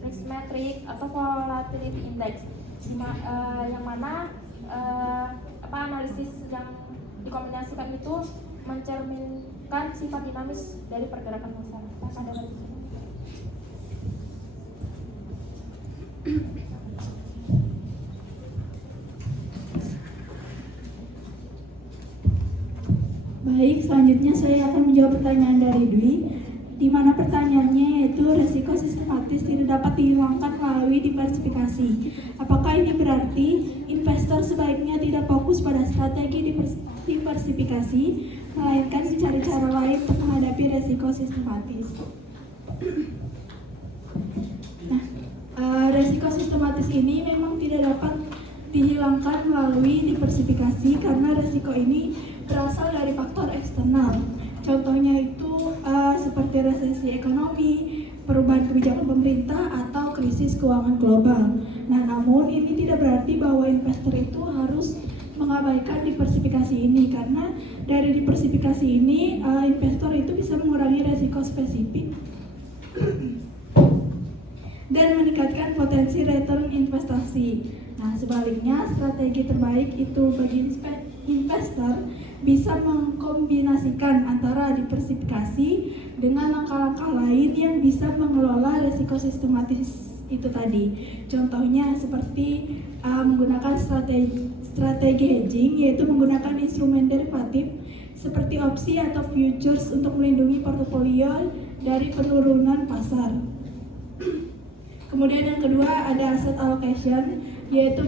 risk metric atau volatility index, yang mana analisis yang dikombinasikan itu mencerminkan sifat dinamis dari pergerakan pasar. Baik, selanjutnya saya akan menjawab pertanyaan dari Dwi, di mana pertanyaannya yaitu resiko sistematis tidak dapat dihilangkan melalui diversifikasi. Apakah ini berarti investor sebaiknya tidak fokus pada strategi diversifikasi, melainkan mencari cara lain untuk menghadapi resiko sistematis? Nah, resiko sistematis ini memang tidak dapat dihilangkan melalui diversifikasi karena resiko ini berasal dari faktor eksternal. Contohnya itu seperti resesi ekonomi, perubahan kebijakan pemerintah, atau krisis keuangan global. Nah, namun ini tidak berarti bahwa investor itu harus mengabaikan diversifikasi ini, karena dari diversifikasi ini investor itu bisa mengurangi resiko spesifik dan meningkatkan potensi return investasi. Nah, sebaliknya strategi terbaik itu bagi investor bisa mengkombinasikan antara diversifikasi dengan langkah-langkah lain yang bisa mengelola resiko sistematis itu tadi. Contohnya seperti menggunakan strategi hedging, yaitu menggunakan instrumen derivatif seperti opsi atau futures untuk melindungi portofolio dari penurunan pasar. Kemudian yang kedua ada asset allocation, yaitu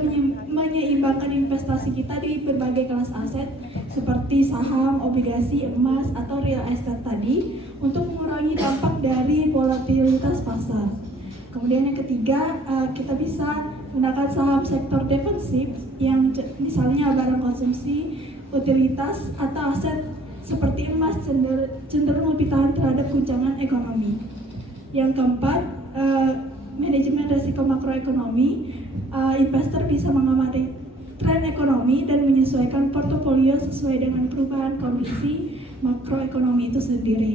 menyeimbangkan investasi kita di berbagai kelas aset seperti saham, obligasi, emas, atau real estate tadi untuk mengurangi dampak dari volatilitas pasar. Kemudian yang ketiga, kita bisa menggunakan saham sektor defensif yang misalnya barang konsumsi utilitas atau aset seperti emas cenderung lebih tahan terhadap guncangan ekonomi. Yang keempat, manajemen risiko makroekonomi. Investor bisa mengamati tren ekonomi dan menyesuaikan portofolio sesuai dengan perubahan kondisi makroekonomi itu sendiri.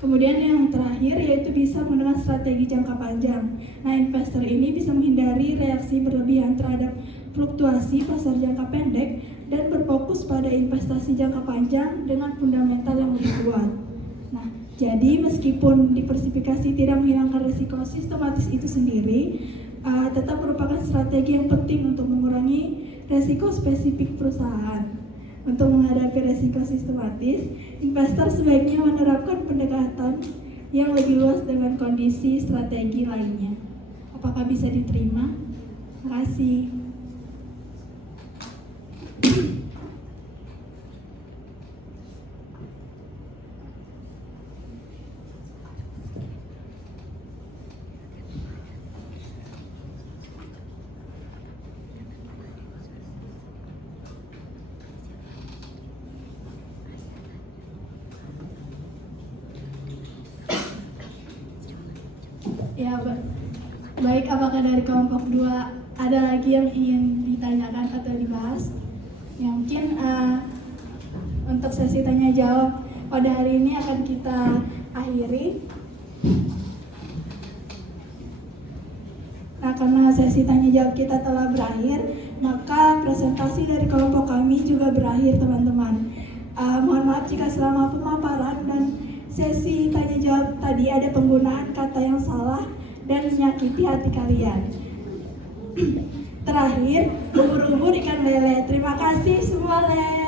Kemudian yang terakhir yaitu bisa menggunakan strategi jangka panjang. Nah, investor ini bisa menghindari reaksi berlebihan terhadap fluktuasi pasar jangka pendek dan berfokus pada investasi jangka panjang dengan fundamental yang lebih kuat. Nah, jadi meskipun diversifikasi tidak menghilangkan risiko sistematis itu sendiri, tetap merupakan strategi yang penting untuk mengurangi risiko spesifik perusahaan. Untuk menghadapi risiko sistematis, investor sebaiknya menerapkan pendekatan yang lebih luas dengan kondisi strategi lainnya. Apakah bisa diterima? Terima kasih. Ya, baik, apakah dari kelompok 2 ada lagi yang ingin ditanyakan atau dibahas? Ya, mungkin untuk sesi tanya jawab pada hari ini akan kita akhiri. Nah, karena sesi tanya jawab kita telah berakhir, maka presentasi dari kelompok kami juga berakhir, teman-teman. Mohon maaf jika selama pemaparan dan sesi tanya jawab tadi ada penggunaan kata yang salah dan menyakiti hati kalian. Terakhir, ubur-ubur ikan lele. Terima kasih semua, Le.